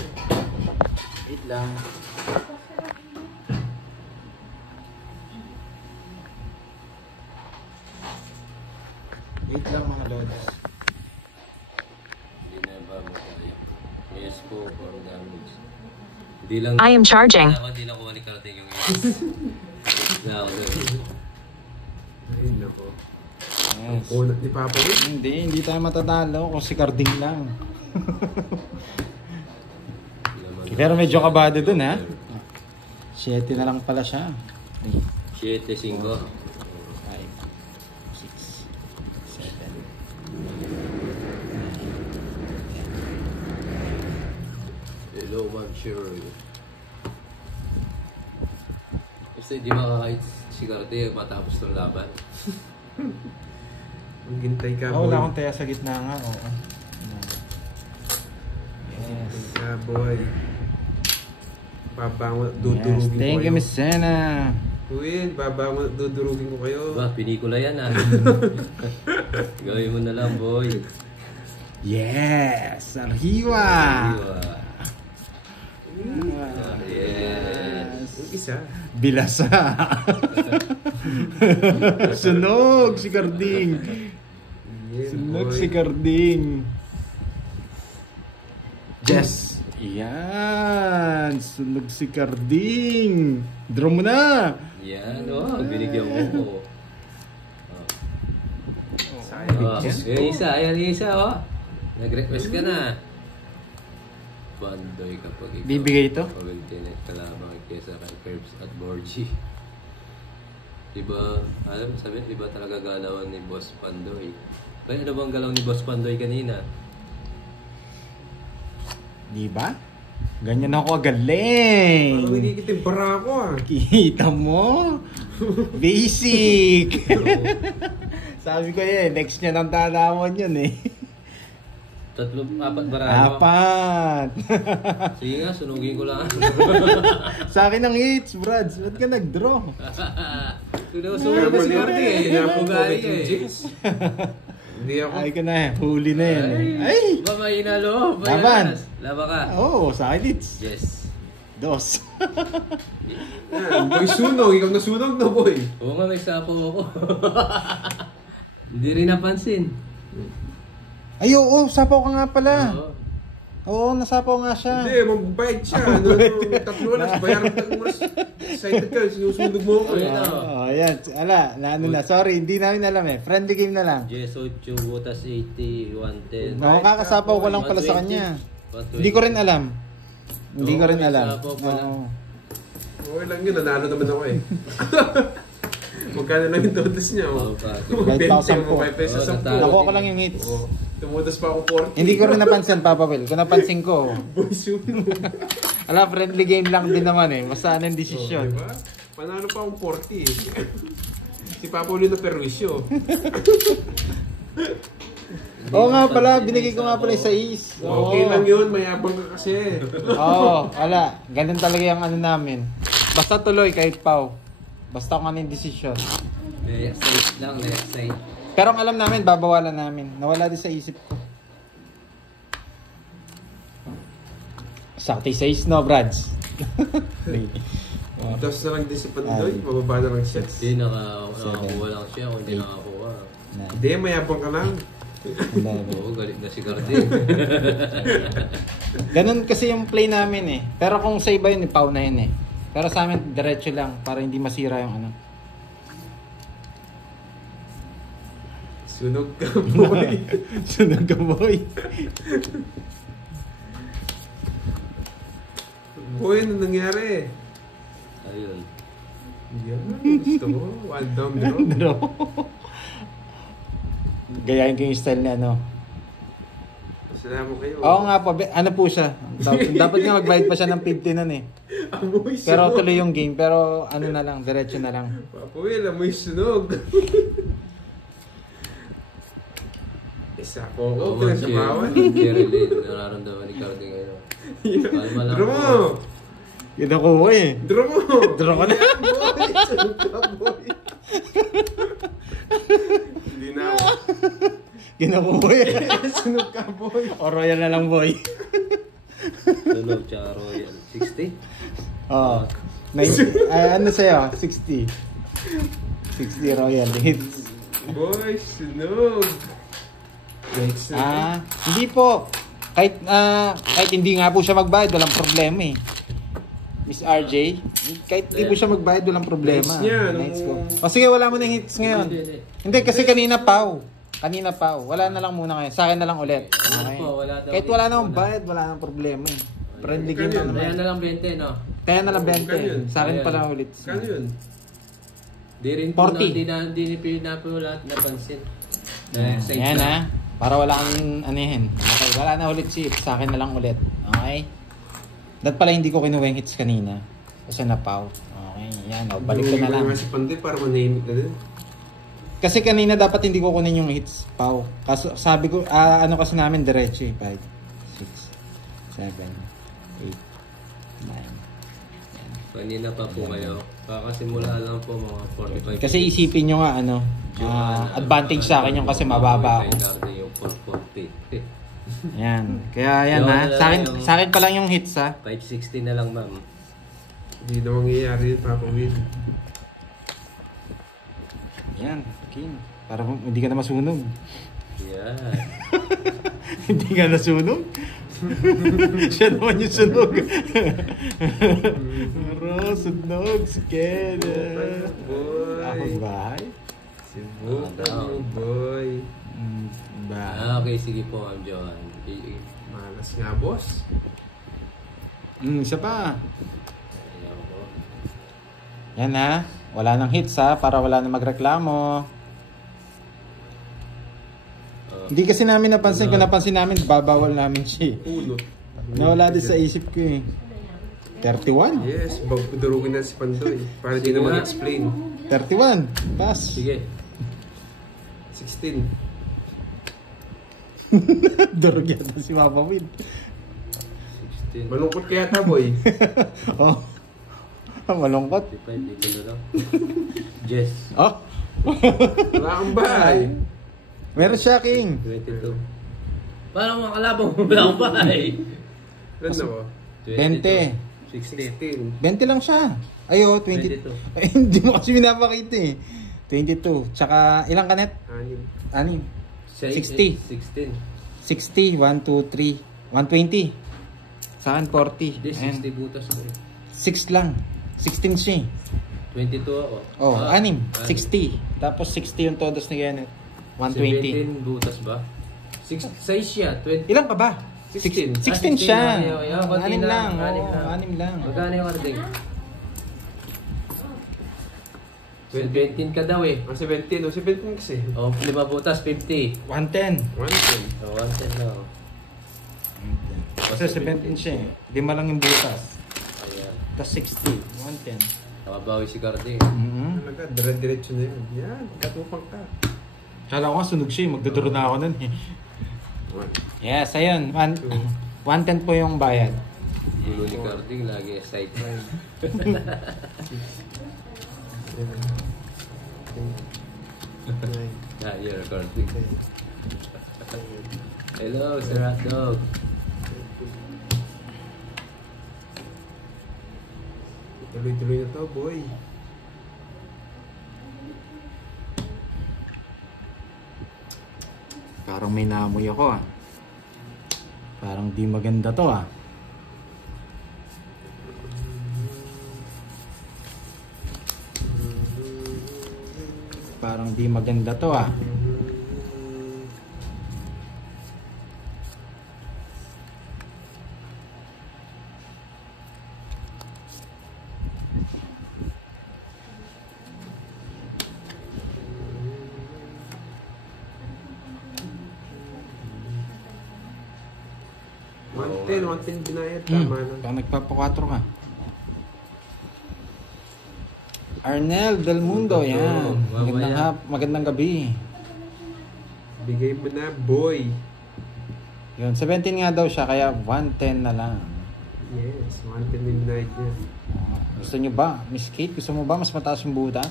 Wait lang. Wait lang mga lods. Hindi na ba mo kaya? Yes po, for damage. Hindi lang. I am charging. Hindi lang kuha ni Karding yung yes. Na ako doon. Ayun ako. Yes. Unat ni Papa Will. Hindi tayo matatalo kung si Carding lang. Pero medyo kabado dun ha. 7 na lang pala siya. 7, 5. 5, 6, 7. Hello, ma'am, sure. Basta hindi makakahit si Karding matapos itong laban. Maghintay ka boy. Wala akong taya sa gitna nga. Oo. Yes. Maghintay ka boy. Babangon at Yes. dudurugin ko Thank you, kayo. Miss Sena. Will, babangon at dudurugin ko kayo. Ba, pinikula yan ah. Gawin mo na lang, boy. Yes! Arhiwa! Yes. Isa. Bilasa. Sunog si Carding. Yeah, Sunog boy. si Carding. Yes. Yan. Sunog si Carding. Draw mo na. Yan, binigyan mo ko. Sayang. Yung isa, ayan yung isa, Nag-request ka na. Bandoy kapag ikaw. Bibigay ito? Pag-internet ka lamang kesa kay Curbs at Borgie. Diba, alam, sabi, iba talaga galawan ni Boss Pandoy. Kaya ano bang galaw ni Boss Pandoy kanina? Di ba? Ganyan ako galing. Parang nagkikitimpara ako Kita mo? Basic. Sabi ko next niya nang tanawan yun Tatlo, apat barako. 4. Sige nga, sunugin ko lang. Sa akin ang hits, Brads. Ba't ka nag-draw? Sinusunod na si Gordy Hindi ako. Ay ka na huli na yan. Ay! Ba may inalo? Laban. Laban ka. Oo, sa akin hits. Yes. 2. Yan, boy sunog. Ikaw nasunog na, boy. Oo nga, may sapo ako. Hindi rin napansin. Ay, oo, sapaw ka nga pala. Oo. Oo, nasapaw nga siya. Hindi, magbayad siya. Tatlo lang. Bayaran mo na. Excited ka. Sinusunog mo ako. Ayun na. Ayan. Ala, na. Sorry, hindi namin alam Friendly game na lang. Yes, 8, butas 80, 110. Kakasapaw ko lang pala sa kanya. Hindi ko rin alam. Hindi ko rin may alam. sapaw pala. Oo. Okay lang yun. Nanalo naman ako Magkano lang yung totas niya. Oo, pa. 5,000 po. 5 pesos sa Natalo. Nakuha ko lang yung hits. Tumutas pa ako 40. Hindi ko rin napansin, Papa Will. Kung napansin ko, Boy sunog. ala, friendly game lang din naman Basta anong desisyon. Diba? Panalo pa akong 40 Si Papa Uli na perwisyo. Oo nga pala, binigay ko nga pala sa is. Okay lang yun. Mayabang ka kasi. Oo, ala. Ganun talaga yung ano namin. Basta tuloy kahit pau. Basta kung ano yung desisyon. Left side lang, left side. Pero ang alam namin, babawalan namin. Nawala din sa isip ko. Sakti sa is, no, Brads? Tapos na lang din si Pandoy. Mababa na lang siya. Hindi, nakakuha lang siya kung hindi nakakuha. Hindi, mayabang ka lang. Oo, galit na si Garde. Ganun kasi yung play namin Pero kung sa iba yun, pau na yun Pero sa amin, diretso lang para hindi masira yung ano. Sunog ka, boy. Sunog ka, boy. Boy, ano nangyari? Ayun. Yan, gusto mo. One down draw. Draw. Gayahin ko yung style ni ano. Salamat kayo. Oo nga po, ano po siya. Dapat nga magbayad pa siya ng 50 nun Amoy sunog. Pero tuloy yung game, pero ano na lang, diretso na lang. Papa Will, amoy sunog. Isa ko. Oo, Okay, pinagsabawan. Jerry Lynn, nararamdaman ni Garde ngayon. Kalma lang Draw po. mo. Yun ako Draw mo. Draw ko na. Boy, sunog ka, boy. Hindi na ako. Yun ako Sunog ka, boy. O royal na lang, boy. Sunog, tsaka Royal. 60? Oo. Ano sa'yo? 60. 60 royal hits. Boy, sunog. Hindi po. Kahit hindi nga po siya magbayad, walang problema Miss RJ, kahit hindi po siya magbayad, walang problema. Nights niya, Nights ko. O sige, wala mo na yung hits ngayon. Hindi, kasi kanina pa. Wala na lang muna ngayon. Sa akin na lang ulit. Okay. Kahit wala namang bayad, wala nang problema Friendly game na Kaya naman. na lang 20, no? Kaya na lang Kano yun? 20. Sa akin pala ulit. Kano yun? Di rin po 40. Hindi na po lahat napansin. Ayan para wala kang anihin. Okay, wala na ulit si hits. Sa akin na lang ulit. Okay? Dahil pala hindi ko kinuha yung hits kanina. Kasi napaw. Okay, yan. Balik ko na lang. Yung mga si Pandoy para manahimik na din. Kasi kanina dapat hindi ko kunin yung hits, Pau. Kaso sabi ko, ano kasi namin diretso 5, 6, 7, 8, 9. Kanina pa po kayo. Kakasimula lang po mga 45. Kasi isipin nyo nga advantage sa akin yung kasi mababa ako. Yung 440. Yan. Kaya yan Yung Sa akin pa lang yung hits 560 na lang, ma'am. Hindi na mangyayari yun, Papa Will. Yan, King. Para hindi ka na masunog. Yan. Hindi ka na sunog? Siya naman yung sunog. Pero, sunog, si Ken. Boy. Ako bahay? Sibukan mo, boy. Okay, sige po, Ma'am Johan. Malas nga, boss. Isa pa. Ayaw ko. Yan ha. Wala nang hits ha, para wala nang magreklamo. Hindi kasi namin napansin. Kung napansin namin, babawal namin siya. Uno. Nawala din sa isip ko eh. 31? Yes, durugin na si Pandoy. Para di na mag-explain. 31. Pass. Sige. 16. Durog yata si Papa Will. 16. Malungkot kaya ta, boy. Oh. Malungkot. 55, dito na lang. Jess. Oh. Wala kang bahay. Meron siya, King. 22. Paano mga kalabang mo lang ba eh? Ilan na ko? 20. 16. 16. 20 lang siya. Ayo, 20. 22. Ay, hindi mo kasi pinapakita eh. 22. Tsaka, ilang kanet? 6. 60. 16. 60. 1, 2, 3. 120. Sa akin, 40. Hindi, Ayan. 60 butas ko eh. 6 lang. 16 siya. 22 ako. Oh, Ah, 6. 60. Tapos 60 yung todos ni Kenneth. 120. 17 butas ba? 6 size siya, 20. Ilan ka ba? 16. 16 siya. Ayaw, konti 6 lang. anim Oo, lang. 6 lang. Magkano yung karding? 17 ka daw eh. Ang 17. O 17 kasi. O, 5 butas, 50. 110. 110. O, 110 na o. Kasi 17 siya eh. 5 lang yung butas. Ayan. Tapos 60. 110. Nakabawi si Carding. Talaga, dire-diretso na yun. Yan, katupang ka. Kala ko nga sunog siya eh. Magduduro na ako nun eh. Yes, ayun. 110 po yung bayad. Gulo ni Carding, lagi sideline. Here, Carding. Hello, Sir Hotdog. Tuloy-tuloy na to, boy. Parang may naamoy ako ah. Parang di maganda to ah. Parang di maganda to ah. Oo, 110 binayad. Tama lang. Parang nagpapa-4 ka. Arnel Del Mundo, yan. Magandang gabi. Bigay mo na, boy. Yun, 17 nga daw siya, kaya 110 na lang. Yes, 110 yung binayad niya. Gusto nyo ba? Miss Kate, gusto mo ba mas mataas yung butas?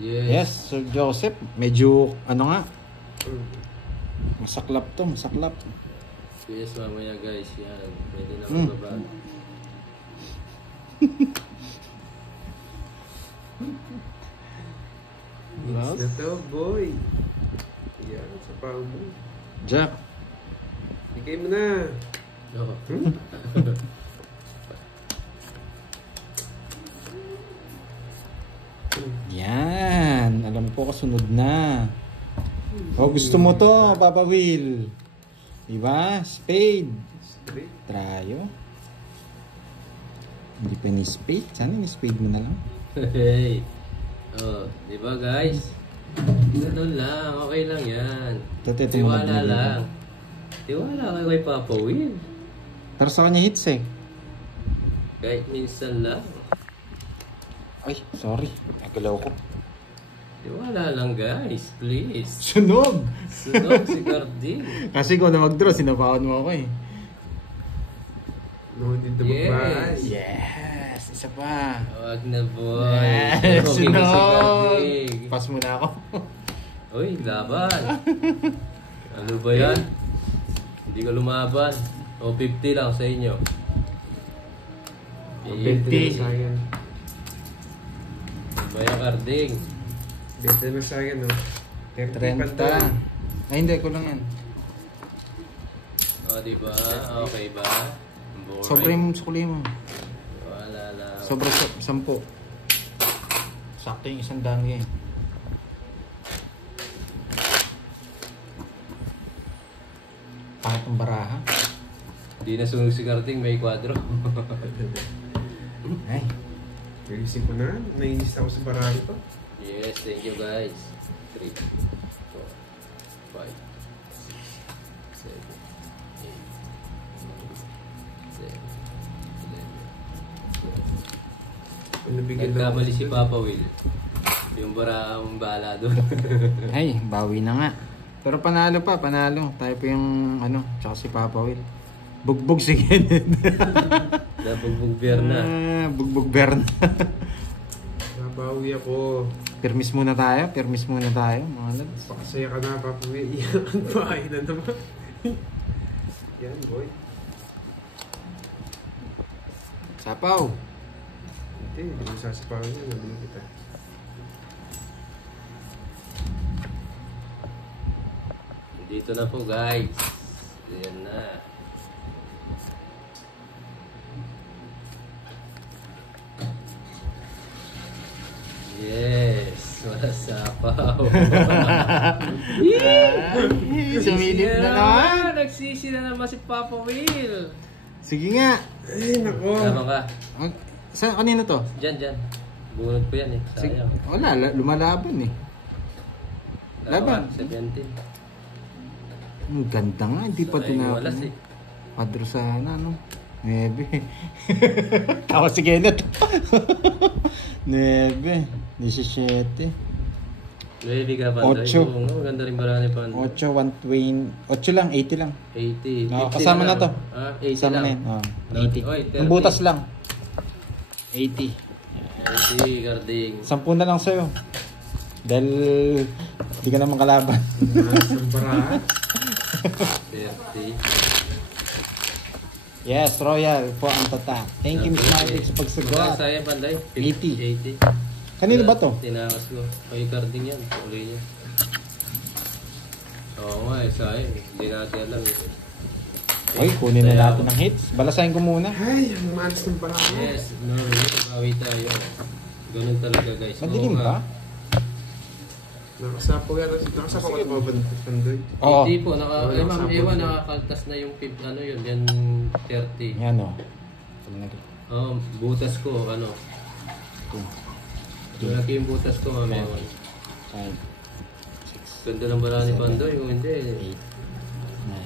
Yes, Sir Joseph. Medyo, ano nga, masaklap to, masaklap. Yes, mamaya guys, yan. Pwede na magbaba. Hits na to, boy. Yan, sa pao mo. Jack. Bigay mo na. Oo. Yan. Alam ko kasunod na. O, gusto mo to, Papa Will. Diba? Spade. Straight. Trayo. Hindi pa ni spade. Sana ni spade mo na lang. Hey. Oh, di ba guys? Ganun lang, okay lang yan. Tiwala lang. Tiwala kay Papa Will. Pero sa kanya hits eh. Kahit minsan lang. Ay, sorry. Nagalaw ko. Tiwala lang guys, please. Sunog! Sunog si Carding. Kasi kung na mag-draw, sinabawan mo ako eh. No, dito magbahay. Yes! Isa pa. Wag na boy. Yes! Okay na si Carding. Sunog! Pass mo na ako. Uy, laban. Ano ba yan? Hindi ka lumaban. O 50 lang sa inyo. 20 na sa akin. Baya Carding. 20 na sa akin, no? 30. Ay, hindi. Kulang yan. O, diba? Okay ba? Boring. Sobra yung sukli mo. Wala lang. Sobra 10. Sakto yung 100 yan. Pangit ang baraha. Hindi na sunog si Carding, may kwadro. Ay. Ayusin ko na. Nainis ako sa barangay ko. Yes, thank you guys. 3, 4, 5, 6, 7, 8, 9, 10, 11, 12. Nagkamali si Papa Will. Yung bara ang bahala doon. Ay, bawi na nga. Pero panalo pa, panalo. Tayo pa yung ano, tsaka si Papa Will. Bugbog si Kenneth. Nabugbog Berna. Bugbog Berna. Nabawi ako. Permis muna tayo, mga lads. Pakasaya ka na, Papa Will. Iyan, bahay na naman. Yan, boy. Sapaw. Hindi mo sasapawan yan. Nabili kita. Dito na po guys. Ayan na. Yes, wala sapaw. Sumilip na naman. Nagsisi na naman si Papa Will. Sige nga. Ay, nako. Tama ka. Saan, kanino to? Diyan. Bunot ko yan eh. Sige. Sayang. Wala, lumalaban eh. Laban. 17. Ang ganda nga, hindi pa tinapon. Walas eh. Padro sana, no? 9. Tawa si Kenneth. 9. 17. Maybe ka pa. 8. Oo, maganda rin barani pa. 8, 120. 8 lang, 80 lang. 80. No, 50 kasama na to. Ah, 80 Kasama lang. na yun. 80. Oy, 30. Ang butas lang. 80. 80, Carding. 10 na lang sa'yo. Dahil hindi ka naman kalaban. Nasang baraha. 30. Yes, Royal po ang tatak. Thank you, Miss Marvick, sa pagsagot. Magkano sayang, Panday? 80. 80. Kanino ba to? Tinakas ko. Ay, Carding yan. Uli niya. Oo nga, sayang. Hindi natin alam eh. Oy, kunin na natin ng hits. Balasahin ko muna. Ay, ang malas ng baraha. Yes, no, bawi tayo. Ganun talaga guys. Madilim Oo nga. ba? Nakasapaw yan. Nakasapaw ka ito mga pandoy. Oo. Hindi po, Oo, ma'am, nakasabot ewan, siya. nakakaltas na yung ano yun, yan 30. Yan o. Butas ko, ano. Malaki yung butas ko, ma'am, ewan. 5, 6, Ganda ng bala ni Pandoy, kung hindi. 8, 9,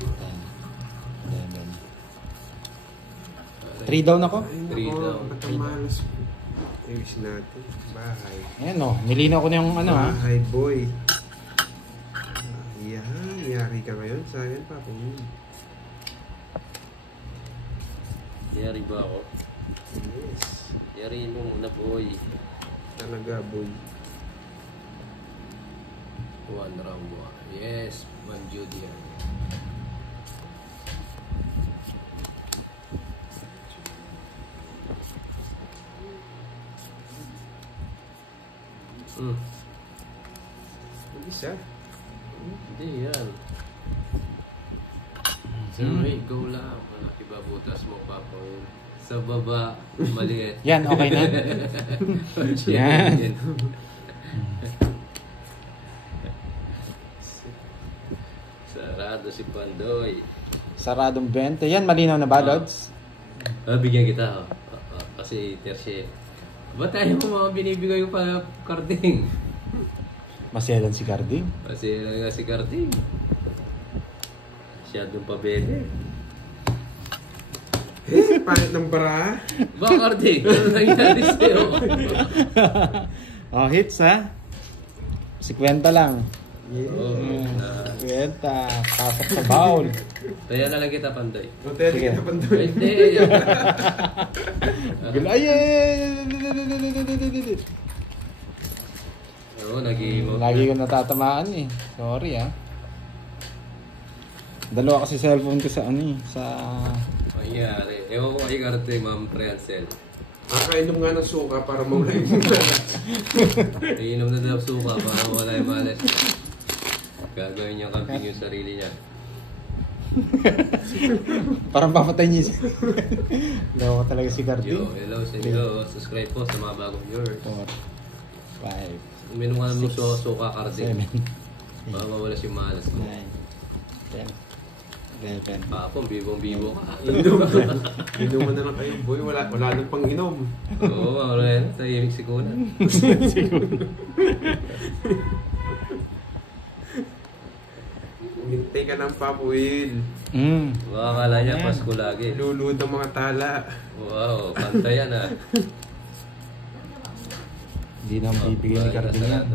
10, 11. 3 down ako? Ay, Three nako. daw. Ba't ang malas? Ayusin natin. Bahay. Ayan o. Nilinaw ko na yung ano ha. Bahay, boy. Yan. Yari ka ngayon sa akin, Papa Will. Yari ba ako? Yes. Yari mo muna, boy. Talaga, boy. 1 round 1. Yes, 1 Judy yan. Isa. Hindi yan. Sorry, go lang. Malaki ba butas mo, Papa Will? Sa baba, maliit. Yan, okay na. Yan. Sarado si Pandoy. Saradong 20. Yan, malinaw na ba, Lods? Bigyan kita. Kasi tertiary. Ba't tayo mo mga binibigay ko pa Carding? Maselan si Carding. Kasi lang nga si Carding. Masyadong pabebe. Pangit ng baraha. Ba, Carding? Ano nangyari sa'yo? Oh, hits ha? 50 lang. Yeah. 50. Pasok sa bowl. Kaya na lang kita, Pandoy. Hotel Sige. kita, Pandoy. Hindi. Ay! Oo, nag-i-emote. Lagi ko natatamaan eh. Sorry ah. Dalawa kasi cellphone ko sa ano eh. Sa Nangyari. Ewan ko kay Karte, Ma'am Priancel. Nakainom nga ng suka para mawala yung Iinom na daw suka para mawala yung malas. Gagawin niya camping yung sarili niya. Parang papatay niya siya. Loko talaga si Carding. Yo, hello sa inyo. Subscribe po sa mga bagong viewers. 4, 5, Uminom ka naman suka, Karte. 7, Para mawala si malas mo. 9, 10, 11. Papong, bibong-bibo ka. Inuman na lang kayo, boy. Wala nang pang inom. Oo, wala yan. Tahimik si Kuna. Umintay ka ng Papa Will. Baka akala niya Ayan. Pasko lagi. Lulud ang mga tala. Wow, kanta yan ah. Hindi na bibigyan ni Carding yan.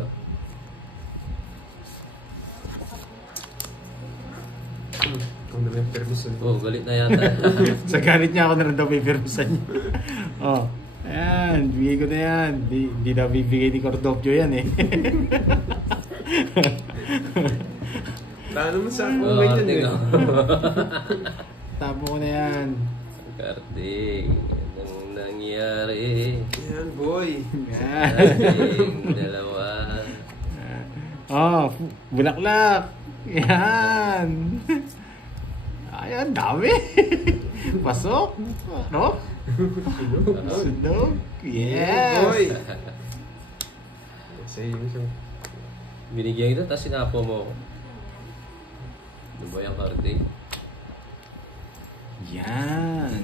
Kung na may permission. Oh, galit na yata. Sa galit niya ako na rin daw bibirsan niya. Oh, ayan, bigay ko na yan. Hindi na bibigay ni Cordovio yan eh. Wala naman sa ako Oh, ganyan eh. Tapo ko na yan. Karting, anong nangyari? Yan, boy. Yan. Karting, dalawa. Oh, bulaklak. Yan. Ayan, dami. Pasok. No? Sunog. Yes. Boy. Sa'yo yung isang... Binigyan kita, tapos sinapo mo ako. Ano ba yung Karting? Yan.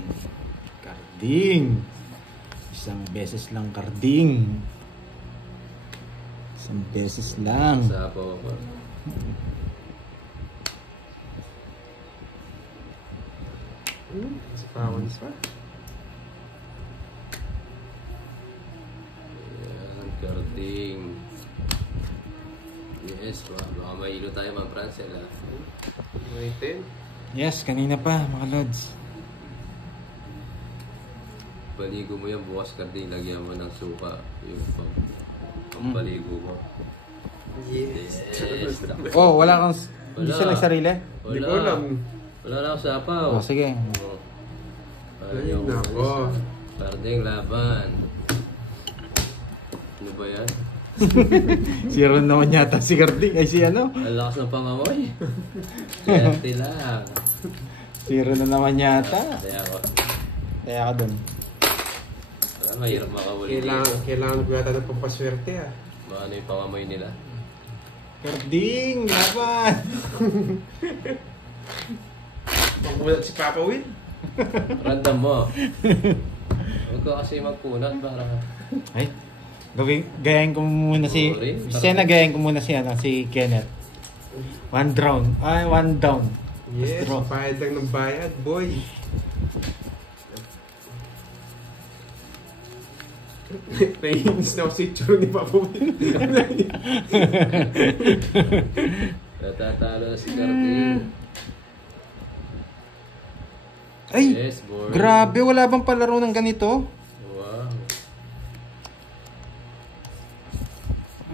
Carding. Isang beses lang Carding. Isang beses lang. Sapo ako. Sa pawans pa. Ayan, Karting. Yes, baka mahilo tayo mga Francel ah. May 10. Yes, kanina pa mga lods. Paligo mo yan bukas, Karting, lagyan mo ng suka. Yung pampaligo mo. Yes. Yes. Oh, wala kang... Hindi Wala. siya nagsarili? Hindi ko alam. Wala na ako sapaw. Oh, sige. Oh. Ay, nako. Karting, laban. Ano ba yan? Si Ron naman yata si Carding. Ay, si ano? Ang lakas ng pangamoy. Swerte lang. Si Ron na naman yata. Kaya ako. Kaya ka dun. Alam, mahirap makawali. Kailangan ko yata ng pampaswerte ah. Baka ano yung pangamoy nila. Carding, laban! Makulat si Papa Will. Random mo. Huwag ka kasi magkunat para... Ay, gayahin ko muna si... Sorry. Sena, gayahin ko muna si Kenneth. One down. Ay, one down. Yes, Draw. bayad lang ng bayad, boy. Naiinis na ako sa itsura ni Papa Will. Natatalo na si Karting. Ay, Yes, boy. grabe. Wala bang palaro ng ganito? Wow.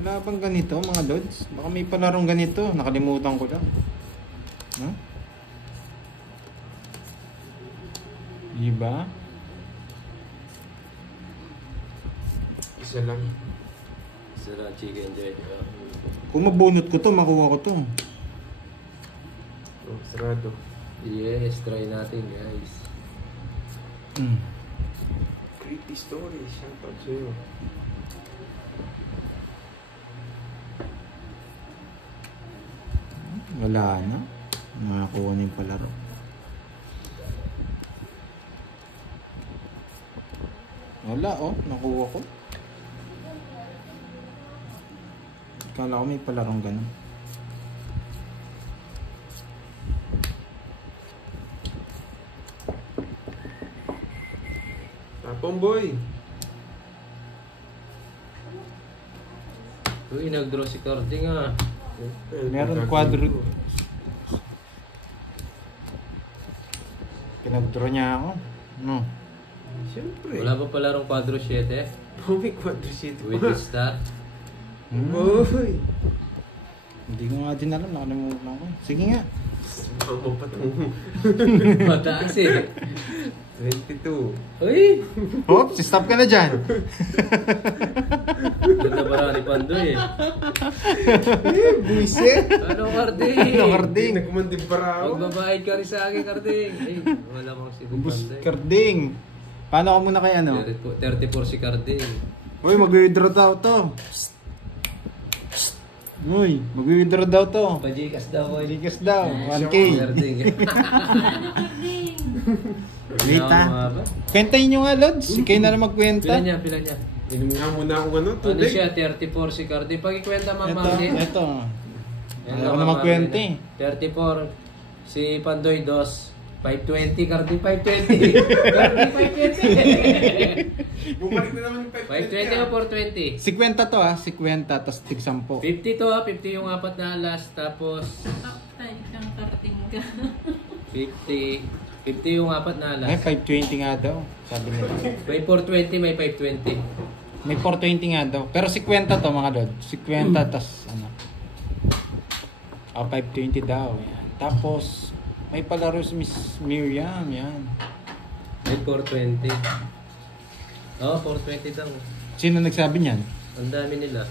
Wala bang ganito, mga lods? Baka may palarong ganito. Nakalimutan ko lang. Huh? Diba? Isa lang. Sarang chicken joy. Kung mabunot ko to, makuha ko to. Oh, sarado. Yes, try natin guys. Creepy story. Shout out sa'yo. Wala na. Nakakuha na yung palaro. Wala oh, nakuha ko. Kala ko may palarong ganun. Tapong boy. Uy, nag-draw si Karting ah. Meron quadro. Pinag-draw niya ako. No. Siyempre. Wala ba pala rong quadro 7? May quadro sheet With the star? Hmm. Boy. Hindi ko nga din alam. Nakalimutan ko. Sige nga. Mama pa itong Mataas eh. 22. Uy! Oops, stop ka na dyan. Ganda para ni Pandoy eh. Buisit! Ano, Carding? Ano, Carding? Nagkumandib para ako. Magbabayad ka rin sa akin, Carding. Ay, wala mong si Bus Pandoy. Carding. Paano ka muna kay ano? 34 si Carding. Uy, mag-withdraw daw to. Uy, mag-withdraw daw to. Pajikas daw, boy. Ligas daw, 1K. Carding. Wait ha. Kwentahin nyo nga, Lods. Kayo na lang magkwenta. Pila niya. Inom nga muna akong ano, Ano tubig. siya, 34 si Carding. Pag-ikwenta, Ma'am Ito, Marlene. ito. Yan Ayaw lang, ko na Ma'am magkwenta Marlene. eh. 34. Si Pandoy, 2. 520, Carding, 520. Carding, 520. Bumalik na naman yung 520 o 420? 50 to ha, 50 tapos tig 10. 50 to ha, 50 yung apat na alas, tapos Tayo kang karating ka. 50 yung apat na Ay, alas. 520 nga daw, sabi nila. May 420, may 520. May 420 nga daw. Pero 50 to mga Lod. 50 tas ano. 520 daw. Yan. Tapos, may palaro si Miss Miriam. Yan. May 420. Oo, 420 daw. Sino nagsabi niyan? Ang dami nila.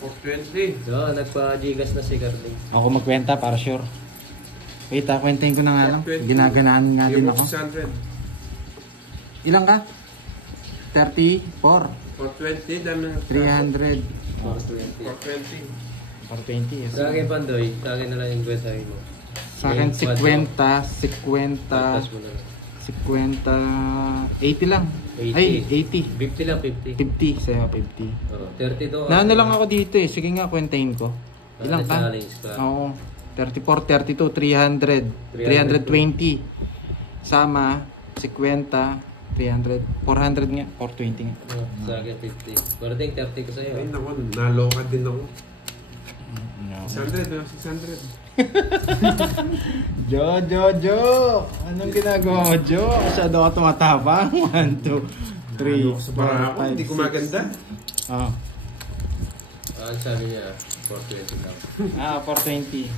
420. So, nagpa-gigas na si Carding. Ako magkwenta para sure. Wait ha, kwentahin ko na nga lang. 420. Ginaganaan nga din Yung ako. 600. Ilang ka? 34. 420, dami ng 300. 420. 420. 420. Yes. Sa akin, Pandoy, sa akin na lang yung kwentahin mo. Sa akin, Okay, 50, Patas mo na lang. 50, 80 lang. 80. Ay, 80. 50 lang, 50. 50, sa'yo 50. Oo, 32. Naano lang ako dito eh. Sige nga, kwentahin ko. Ilang ka? Challenge ka. Oo. 34, 32, 300. 320. Sama, 50, 300. 400 nga. 420 nga. Oo, sa akin, 50. Carding, 30 ko sa'yo. Ay, naku, naloka din ako. No. 600, 600. Jo! Anong ginagawa mo, Jo? Masyado ka tumatapang. 1, 2, 3, Sa para ako, hindi ko maganda. Oh. Ah, sabi niya, 420 lang. 420.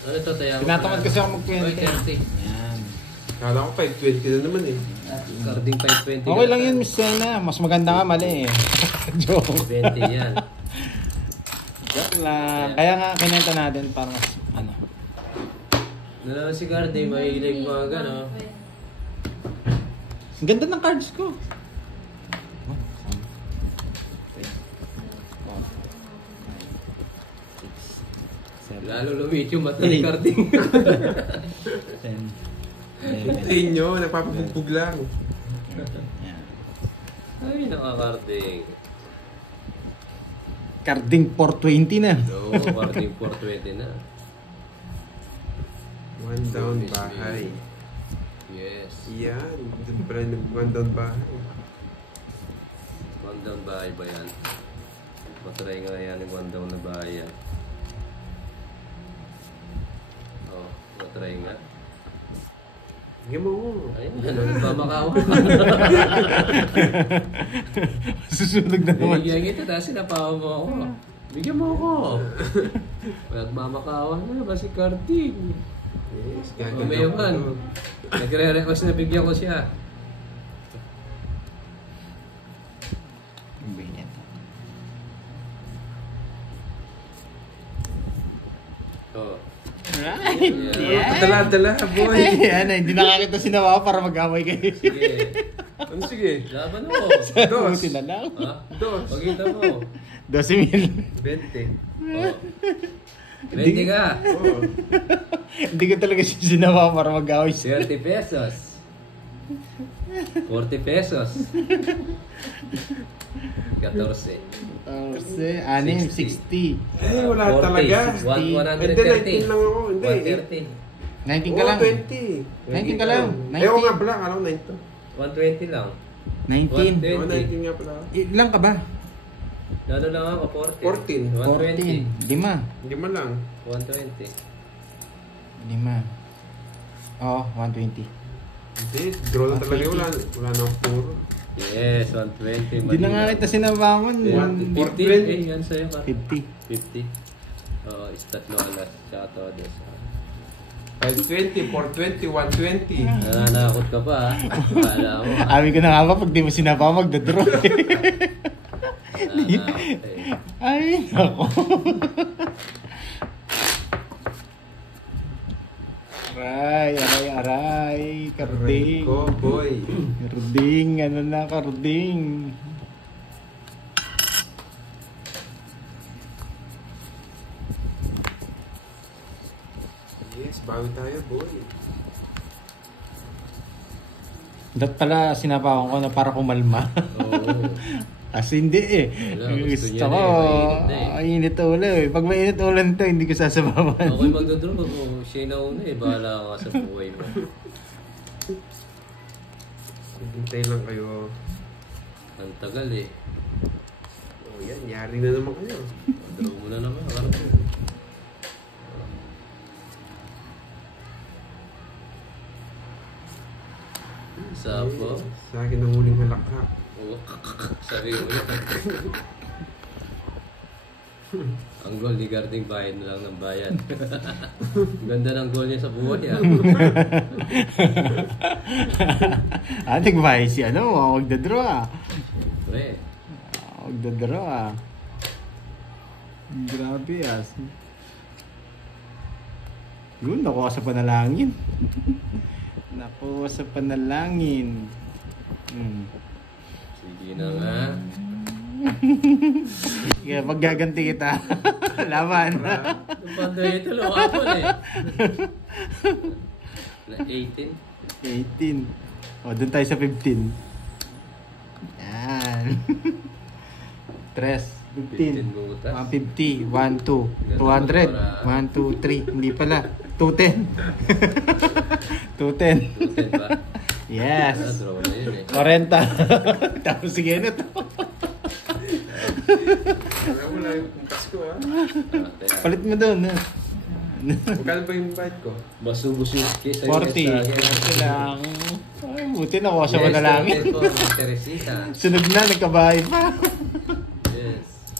Ano to, tayo? Tinatamad kasi ako magkwenta. Oy, 30. Yan. Kala ko 520 na naman eh. Carding 520. Okay lang yun, Miss Sena. Mas maganda nga, mali eh. Joke. 20 yan. Joke lang. Kaya nga, kinenta natin para mas, ano. Nalang si Carding, mahilig mga gano. Ang ganda ng cards ko. Lalo lumit yung mata ni Carding. 10, Tingin nyo, nagpapabugbog lang. Yan. Ay, naka-Carding. Carding 420 na. No, Carding 420 na. One down bahay. Yes. Yan, doon pala yung one down bahay. One down bahay ba yan? Matry nga yan yung one down na bahay yan. Oh, matry nga. Bigyan mo ko. Ayun, ano, nagmamakawa. Susunog na naman. Binigyan kita, tapos sinapawa mo ako. Bigyan mo ako. Nagmamakawa na ba si Carding? Yes, Umewan. gagawin ko. Nagre-request na bigyan ko siya. Oh. Right. Yeah. Dala-dala, boy. Ay, hindi nakakita si Nawa para mag-away kayo. Sige. Ano sige? Laban mo. Dos. Buti na lang. Ha? Dos. Pagkita mo. 12,000. 20. Oh. 20 ka. Oo. Hindi ko talaga si Nawa para mag-away siya. 30 pesos. 40 pesos. 14. Kasi, 6, 60. Eh, wala 40. talaga. 130. 19 lang ako. Hindi. 130. 19 ka lang. 20. 19 ka lang. Eh, ako nga pala. Alam 19. 120 lang. 19. 20. Oo, 19 nga pala. Ilang ka ba? Lalo lang ako, 14. 14. 120. 5. Hindi man lang. 120. 5. Oo, 120. Hindi. Draw na talaga. Wala na akong puro. Yes, 120. Hindi na nga kita sinabamon. 50. 50. Eh, yan sa'yo, Mar. 50. 50. Stat Lola. Tsaka Todes. 520, 420, 120. Nananakot ka pa ha. Kala mo ha. Amin ko na nga ba, pag di mo sinapa, magdadraw eh. Nananakot eh. Ay, nako. Aray. Karding. Ko, boy. Karding, ano na, karding. Yes, bawi tayo, boy. Dat pala sinapawan ko na para kumalma. Oo. Kasi hindi eh. Wala, gusto niya Gusto ko, na eh, mainit na eh. mainit ulo eh. Pag mainit ulan to, hindi ko sasabawan. Okay magdodro. Siya na una eh. Bahala ka sa buhay mo. Hintay lang kayo. Ang tagal eh. Oh, yan. Yari na naman kayo. Draw mo na naman. Karto. Sapo. Sa akin ang huling halakhak. Oo. Sabi ko ulit. Ang goal ni Garding bayad na lang ng bayan. Ganda ng goal niya sa buhay ah. Nagbahay si ano, magdadraw ah. Pre. Magdadraw ah. Grabe ah. Yun, nakuha sa panalangin. Nakuha sa panalangin. Sige na nga. Kaya paggaganti kita. Laban. Yung pandoy ito, lumapon eh. Na 18. 18. O, dun tayo sa 15. Yan. 3. 15. 150. 1, 2. 200. 1, 2, 3. Hindi pala. 210. 210. 210 ba? Yes. Draw na yun eh. 40. Tapos sige na to. Alam mo lang yung Pasko, ha? Palit mo doon. Ha? Magkano ba yung bite ko? Basubos yung case. 40. 40 lang. Ay, buti nakuha sa manalangin. Yes, Teresita. Sunog na, nagkabahay pa. Yes.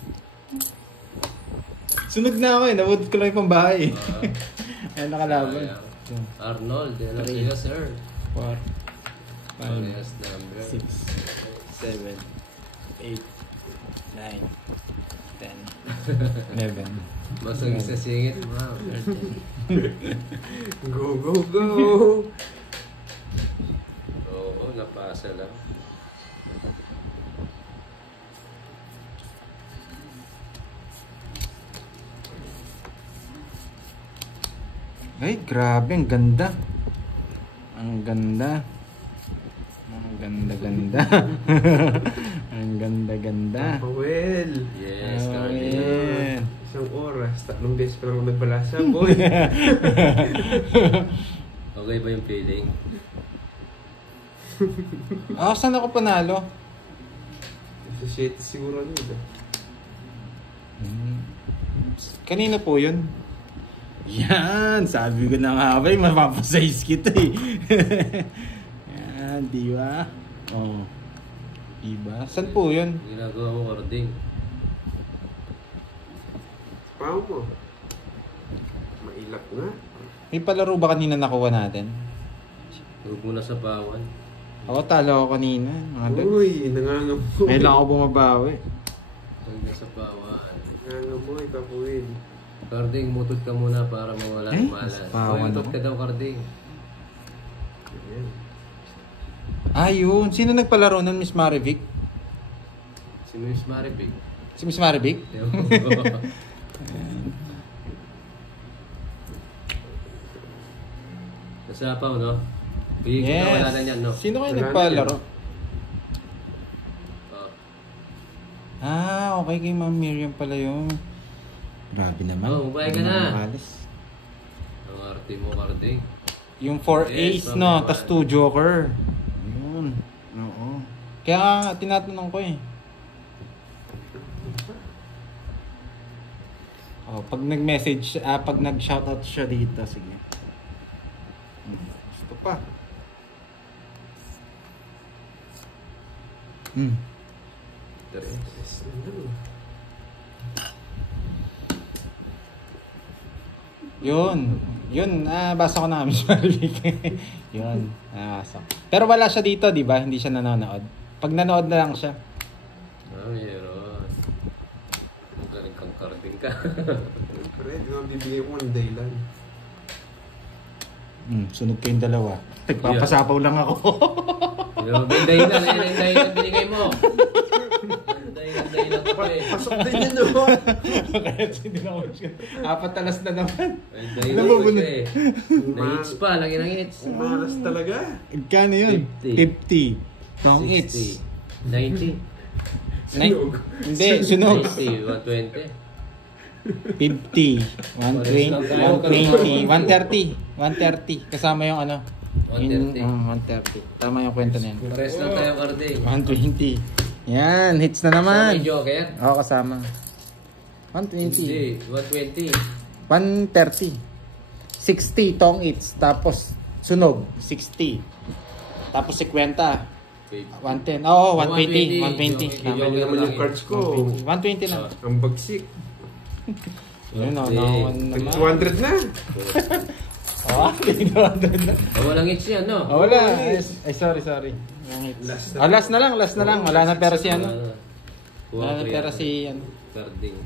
Sunog na ako eh. Nabudot ko lang yung pambahay. Ayan nakalaban. Arnold, ano sila sir? 4, 5, Yes, number. 6, 7, 8, 9, 10, 11. Basag sa singit, wow. Go, go, go! Oo, napasa lang. Ay, grabe. Ang ganda. Ang ganda. Ang ganda-ganda. Ang ganda-ganda. Pawel! Yes, Ayan. Cardinal. Isang oras, 3 beses pa lang ako nagbalasa, boy! Okay ba yung feeling? Saan ako panalo? Sa 7 siguro nito. Kanina po yun. Yan, sabi ko na nga ba, mapapasize kita eh. Yan, di ba? Oh. Diba? Saan po yun? Ginagawa mo, Carding. Pao mo. Mailap nga. May palaro ba kanina nakuha natin? Huwag mo na sa bawan. Ako talo ako kanina. Uy, nangangamoy. May lang ako bumabawi. Huwag na sa bawan. Nangangamoy, Papuel. Carding, mutot ka muna para mawala Ay, ang malas. mas bawan Mutot ako. ka daw, Carding. Ayan. Ayun. Sino nagpalaro nun, Miss Marivic? Si Miss Maribig. Si Miss Marivic? Nasapaw, no? Bigyan Yes. na wala na yan, no? Sino kayo Wala na nagpalaro? Oh. Okay kay Ma'am Miriam pala yung... Grabe naman. Oh, bumay ka na. Morales. Ang arte mo, Carding. Yung 4 Yes, ace, no? Ma'am. Tas 2 joker. Yun. Oo. Kaya nga, tinatanong ko eh. Pag nag-message, pag nag-shoutout siya dito, sige. Gusto pa. Yes, ano? Yun, basa ko na kami sa Yun, nabasa ko. Pero wala siya dito, di ba? Hindi siya nanonood. Pag nanood na lang siya. Meron. Magaling kang carding ka. Pero hindi naman bibigyan ko ng dahilan. Sunog kayong dalawa. Nagpapasapaw lang ako. Yung dahilan, yung dahilan binigay mo. Dahilan ko eh. Pasok din yun doon. Kaya hindi na ako siya. 4 alas na naman. Dahilan ko siya eh. Na-hits pa, lagi ng hits. Umalas talaga. Kano yun? 50. Tong hits. 90. Sunog. Hindi, sunog. 90, 120. 50, 120, 120, 130. 130. Kasama yung ano? 130. 130. Tama yung kwento na yan. Pares lang tayo, Carding. 120. Yan, hits na naman. Kasama yung Joker? Oo, kasama. 120. Hindi, 120. 130. 60 tong hits. Tapos sunog, 60. Tapos 50. 110. Oo, 120. 120. Joker Hindi naman yung cards ko. 120 lang. Ang bagsik. Yun, naman. 200 na. Oh, 200 na. Walang hits yan, no? Wala. Ay, sorry. Last na lang. Wala na pera si ano. Wala na pera si ano. Carding.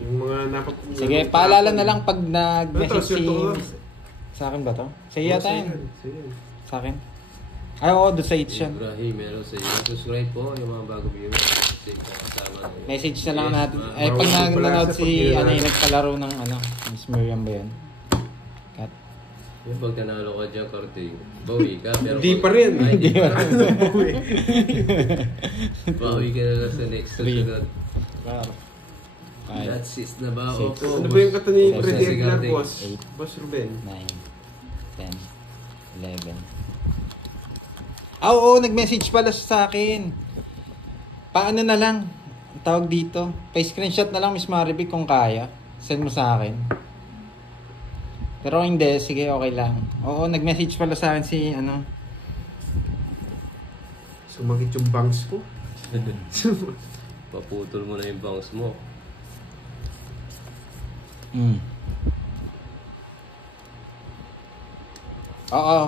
Yung mga Sige, paalala na lang pag nag-message si... Ito, Sa akin ba to? Sa iya tayo. Sige. Sa akin. Ay, oo, doon sa hits yan. Ibrahim, meron sa iyo. Subscribe po yung mga bago viewers. Message na lang natin. Ay, pag nanonood si, ano yung nagpalaro ng ano, Miss Miriam ba yun? Kat. Yung pag nanalo ka dyan, Carding, bawi ka. Pero Hindi pa rin. Ay, hindi pa rin. Bawi ka na lang sa next susunod. Claro. That's it na ba? Six. Opo. Ano ba yung kata ni Boss Freddy Jesse Aguilar, Carding. boss? Boss Ruben. 9, 10, 11. Oo, nag-message pala sa akin. Paano na lang? Tawag dito. Pa-screenshot na lang, Miss Maribik, kung kaya. Send mo sa akin. Pero hindi, sige, okay lang. Oo, nag-message pala sa akin si, ano. Sumakit yung bangs ko. Paputol mo na yung bangs mo. Oo.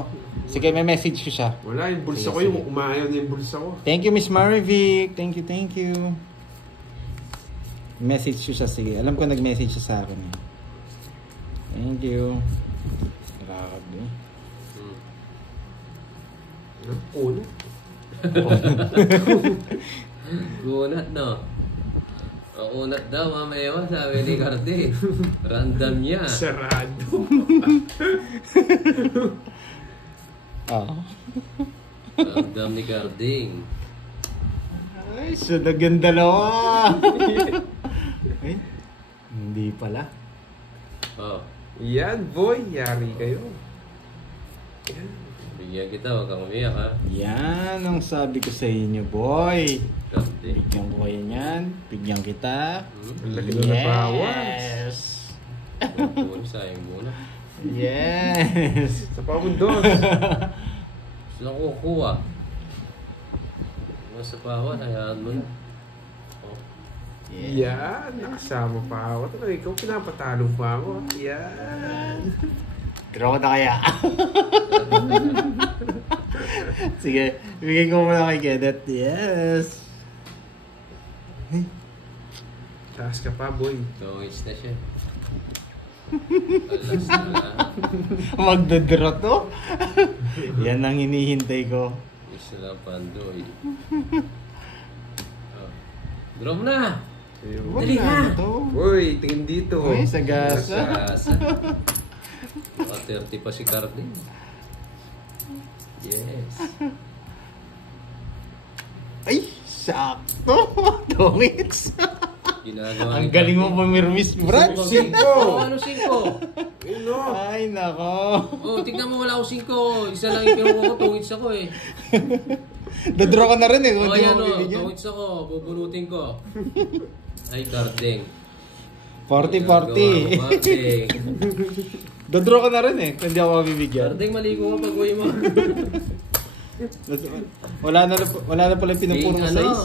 Sige, may message ko siya. Wala, yung bulsa Sige, ko, yung sige. umayaw na yung bulsa ko. Thank you, Miss Marivic. Thank you. Message ko siya, sige. Alam ko nag-message siya sa akin. Thank you. Grabe. Uno. Gunat, no? Ang unat daw, mamaya sabi ni Carding. Random niya. Sarado. Oo. Random ni Carding. Ay, sunod yung dalawa. Ay, hindi pala. Oh, Yan, boy. Yari kayo. Yan. bigyan kita, huwag kang umiyak, ha? Yan ang sabi ko sa inyo, boy. Carding. Bigyan ko kayo niyan. Bigyan kita. Ang laki na nabawas. Yes. Puno, sayang muna. Yes. Sa pamundos. Sila kukuha. Sa pawan, hayaan mo na. Oh. Yan. Nakasama pa ako. Talaga ikaw, pinapatalo pa ako. Yan. Draw na kaya. Sige, bigyan ko muna kay Kenneth. Yes. Taas ka pa, boy. Tongits na siya. Alas na. Magdadraw to. Yan ang hinihintay ko. Isa lang pandoy. Oh. Drop na! Ayun. Dali na. To. Uy, tingin dito. Uy, sagasa. Sasa. 30 pa si Carding. Yes. Ay, sakto. Tongits. Ginagawa Ang ni galing mo Carding. pumirmis, Brad. Oh, ano 5? Ayun, no. Ay, nako. Oh, tignan mo, wala akong 5. Isa lang yung kinuha ko, tungits ako eh. Dadraw ka na rin eh. Kung Oh, di yan mo o, bibigyan. tungits ako, bubunutin ko. Ay, Carding. 40-40. Carding. Dadraw ka na rin eh. Kung di ako mabibigyan. Carding, maligo ka pag uwi mo. Wala na pala pinupuro Ano? size.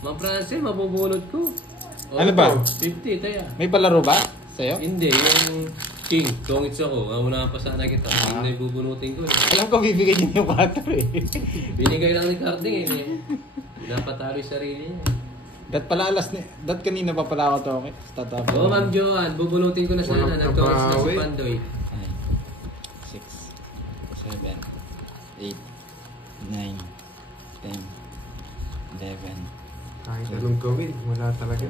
Ma'am Francine, mabubunot ko. Oh, Ano ba? 50, taya. May palaro ba? Sa'yo? Hindi, yung king. Tongits ako. Una pa sana kita. King na ibubunutin ko. Alam ko bibigyan niyo yung 4 eh. Binigay lang ni Carding eh. Pinapatalo yung sarili niya. Dat kanina pa pala ako to. Tatapos. Oo, Ma'am Joanne. Bubunutin ko na sana. Walang Nag-tongits na si kapawi. Pandoy. 6, 7, 8, 9, 10, 11. Kahit anong gawin, wala talaga.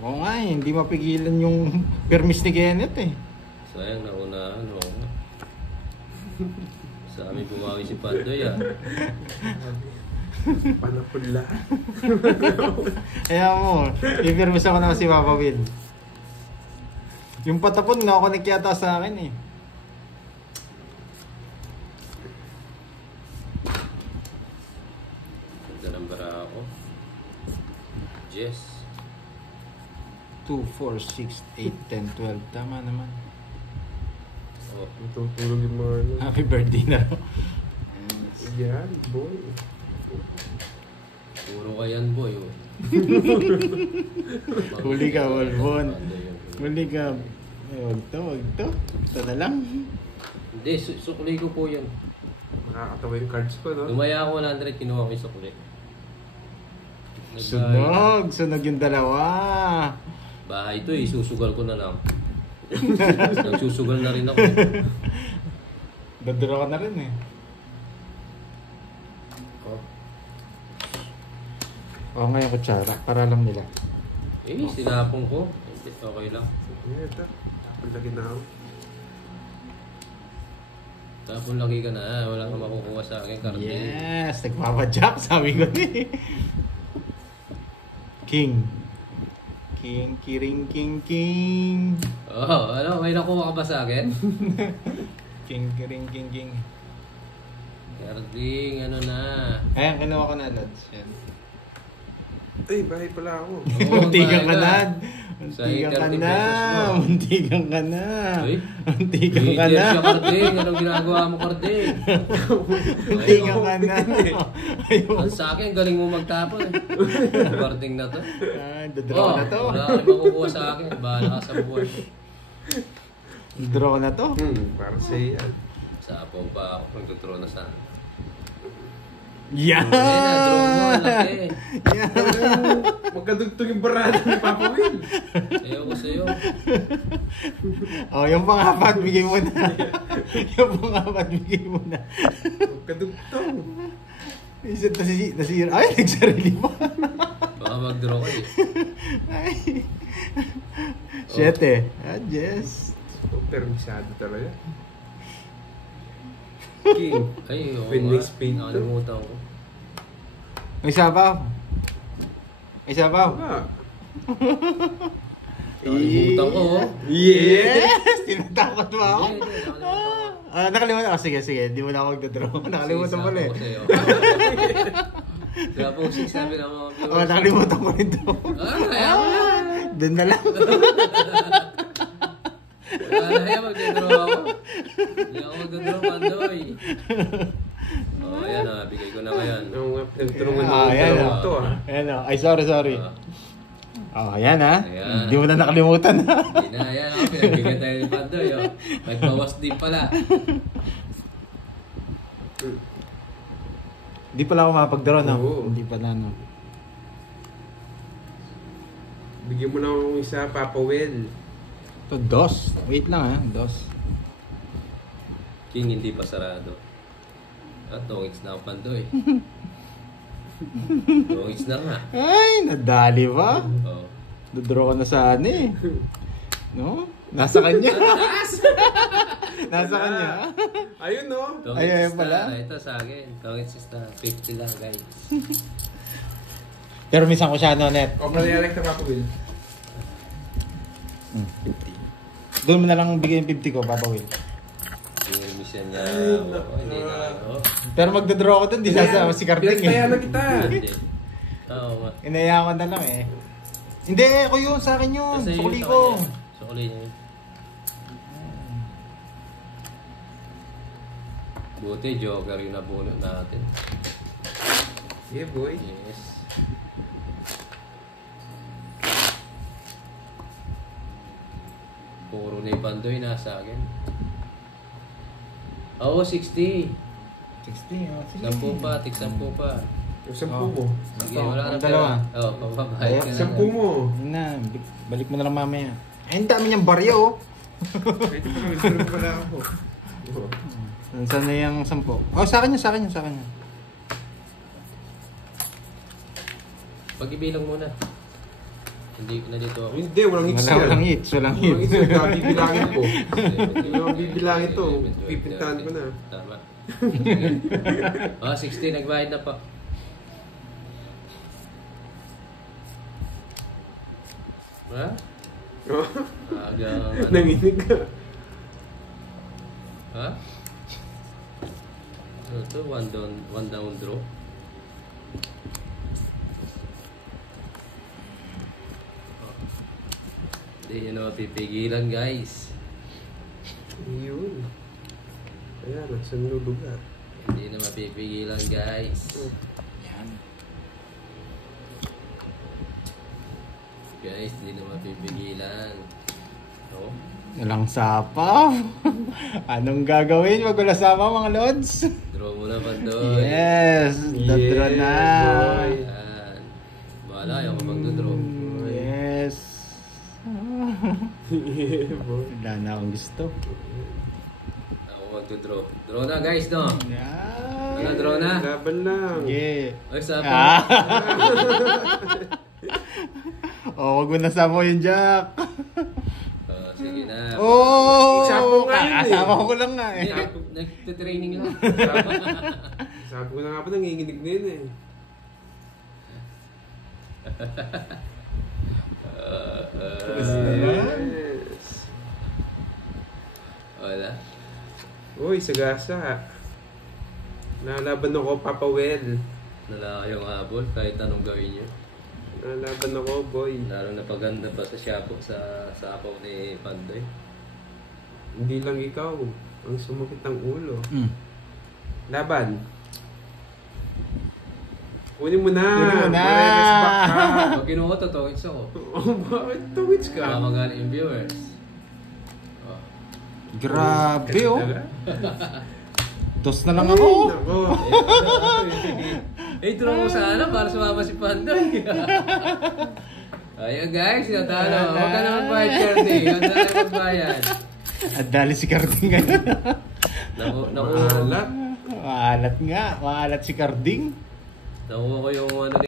Oo nga eh, hindi mapigilan yung permis ni Kenneth eh. Sayang nauna, ano. Sa amin bumawi si Pandoy ah. Panapula. Kaya mo, i-permis ako naman si Papa Will. Yung patapon, nakakonek yata sa akin eh. Ganda ng bara ako. Jess. 2, 4, 6, 8, 10, 12. Tama naman. Oh. Tutulog yung mga ano. Happy birthday na. Yan, boy. Puro ka yan, boy. Oh. Huli ka, Walbon. Pandoy yun. Huli ka. Wag to. Ito na lang. Hindi, sukli ko po yan. Nakakatawa yung cards ko, no? Lumaya ako 100, kinuha ko yung sukli. Sunog yung dalawa. Bahay ito eh, susugal ko na lang. Nagsusugal na rin ako. Dadura ka na rin eh. Oh. Oo nga yung kutsara, para lang nila. Sinapong ko. Okay lang. Yeah, ito. Paglaki na ako. Tapon laki ka na, wala kang makukuha sa akin, Carding. Yes, nagpapadyak, sabi ko eh. King. King. Oh, ano, may nakuha ka ba sa akin? King. Carding, ano na. Ayan, kinuha ko na, Lods. Yan. Ay, bahay pala ako. Muntikan ka na. Sa Muntikan ka 30 na. pesos mo. Muntikan ka na. Uy, Muntikan ka Leader na. siya, Carding. Anong ginagawa mo, Carding? Muntikan ka na. Ayun. Ang sa akin, galing mo magtapon. Carding na to. Dadraw na to. Wala kang makukuha sa akin. Bahala ka sa buwan. Dadraw na to. Para sa'yo yan. Sa apong pa ako, nagtutrow na sana. Yan! Ayun na, draw mo, laki. Yan! Magkadugtog yung barada ni Papa Will. Ayoko sa'yo. Oh, yung pang-apat, bigay mo na. Yung pang-apat, bigay mo na. Magkadugtog. Isip nasira. Ay, nagsarili pa. Baka mag-draw ka eh. Ay. 7. Yes. Permisado talaga. King. Ay, oo When nga. we speak. Nakalimutan ko. May sabaw. May sabaw. Ah. Nakalimutan ko, oh. Yes! Tinatakot mo ako. Hindi, nakalimutan ko. Nakalimutan ako. Sige. Hindi mo na ako magdadraw. Nakalimutan mo na eh. Kaya po, sabi ng mga viewers. Oh, nakalimutan ko rin to. Kaya mo na. Doon na lang. Kaya mag-draw ako. Hindi ako mag-draw, Pandoy. Oh, ayan na. Bigay ko na ngayon. Nagtulungan mo Ayan ng o. to ah. Ayan o. Ay, sorry. Oh, ayan ha. Ayan. Hindi mo na nakalimutan ha. Hindi na, ayan ako. Pinagbigyan tayo ni Pandoy. Oh. Nagbawas din pala. Hindi pala ako makapag-draw no? Oo. Hindi pala no. Bigyan mo na akong isa, Papa Will. Ito, dos. Wait lang ha. Dos. King, hindi pa sarado. At tongits na ako, Pandoy. Tongits na nga. Ay, nadali ba? Oh. Dodraw ko na sa ano eh. No? Nasa kanya. Nasa kanya. Ayun no. Tongits Ay, is pala. na. Ito sa akin. Tongits is na. 50 lang, guys. Pero minsan ko siya ano, net. O, pala sa Papa Will. 50. Doon mo na lang bigay yung 50 ko, Papa Will. Yung mission niya. Oh, hindi na. Oh. Pero magdodraw ko doon, di sasama si Carding Pinagtaya na eh. kita. Hindi. Oo nga. Inaya ko na lang eh. Hindi, ako yun, sa akin yun. Kasi yun Sukli sa ko. kanya. Sukli niya yun. Buti, Joker yung nabunot natin. Yeah, boy. Yes. Puro na yung Pandoy nasa akin. Oo, 60. 60, oh. Sige. 10 pa, tig 10 pa. Yung 10 mo. Sige, Ito, wala ka na ang dalawa. pera. Oo, papabayad ka na. 10 mo. Yun na, balik mo na lang mamaya. Ay, ang dami niyang baryo, oh. Ito pa, nagsunog pala ako. Saan na yung 10? Oh, sa akin yun, sa akin yun, sa akin yun. Pag-ibilang muna. Hindi na dito ako. Hindi, walang hits yan. Walang hits, walang Walang hits. hits yan. Bibilangin ko. Hindi mo bibilangin to. Pipintahan ko na. Tama. Ah, 60, nagbayad na pa. Ha? Oh, Agang ano? nanginig ka. Ha? Ano to? One down draw? Oh. Hindi nyo na mapipigilan, guys. Yun. Ayan, nasa lugar. Hindi na mapipigilan, guys. Yan. Guys, hindi na mapipigilan. Oh. Walang sapaw. Anong gagawin? Wag wala sapaw, mga lods. Draw mo na, Pandoy. Yes, the-draw na. boy. Yan. Bahala, ayaw ko magdodraw. Yes. Yeah, boy. Wala na akong gusto. Ako magdodraw. Draw na, guys, no? Yan. Ano, draw na? Laban lang. Yeah. Ay, sapa. Ah. Oh, wag mo na sapaw yung Jack. Oh, sige na. Oh! Sapaw nga yun eh. Kasama ko lang nga eh. Nagtitraining lang. Sabi ko na nga pa, nanginginig na yun eh. Yes. Wala. Uy, sagasa. Nalaban ako, Papa Well. Nala kayong habol kahit anong gawin nyo. Nalaban ako, boy. Lalo na paganda pa sa shapo sa sapaw ni Pandoy. Hindi lang ikaw ang sumakit ng ulo. Mm. Laban. Kunin mo na. Kunin mo na. Mareres back ka. Pag kinuha to, tawits ako. Oh, bakit tuwits ka? Mamagaling yung viewers. Oh. Grabe oh. Talaga? Dos na lang ako. Nako. Eh, tulong mo sana para sumama si Pandoy. Ayun guys, natalo. Huwag ka na magbayad, Cardi. Huwag ka na magbayad. At dali si Carding ngayon. Maalat. Maalat nga. Maalat si Carding. Nakuha ko yung ano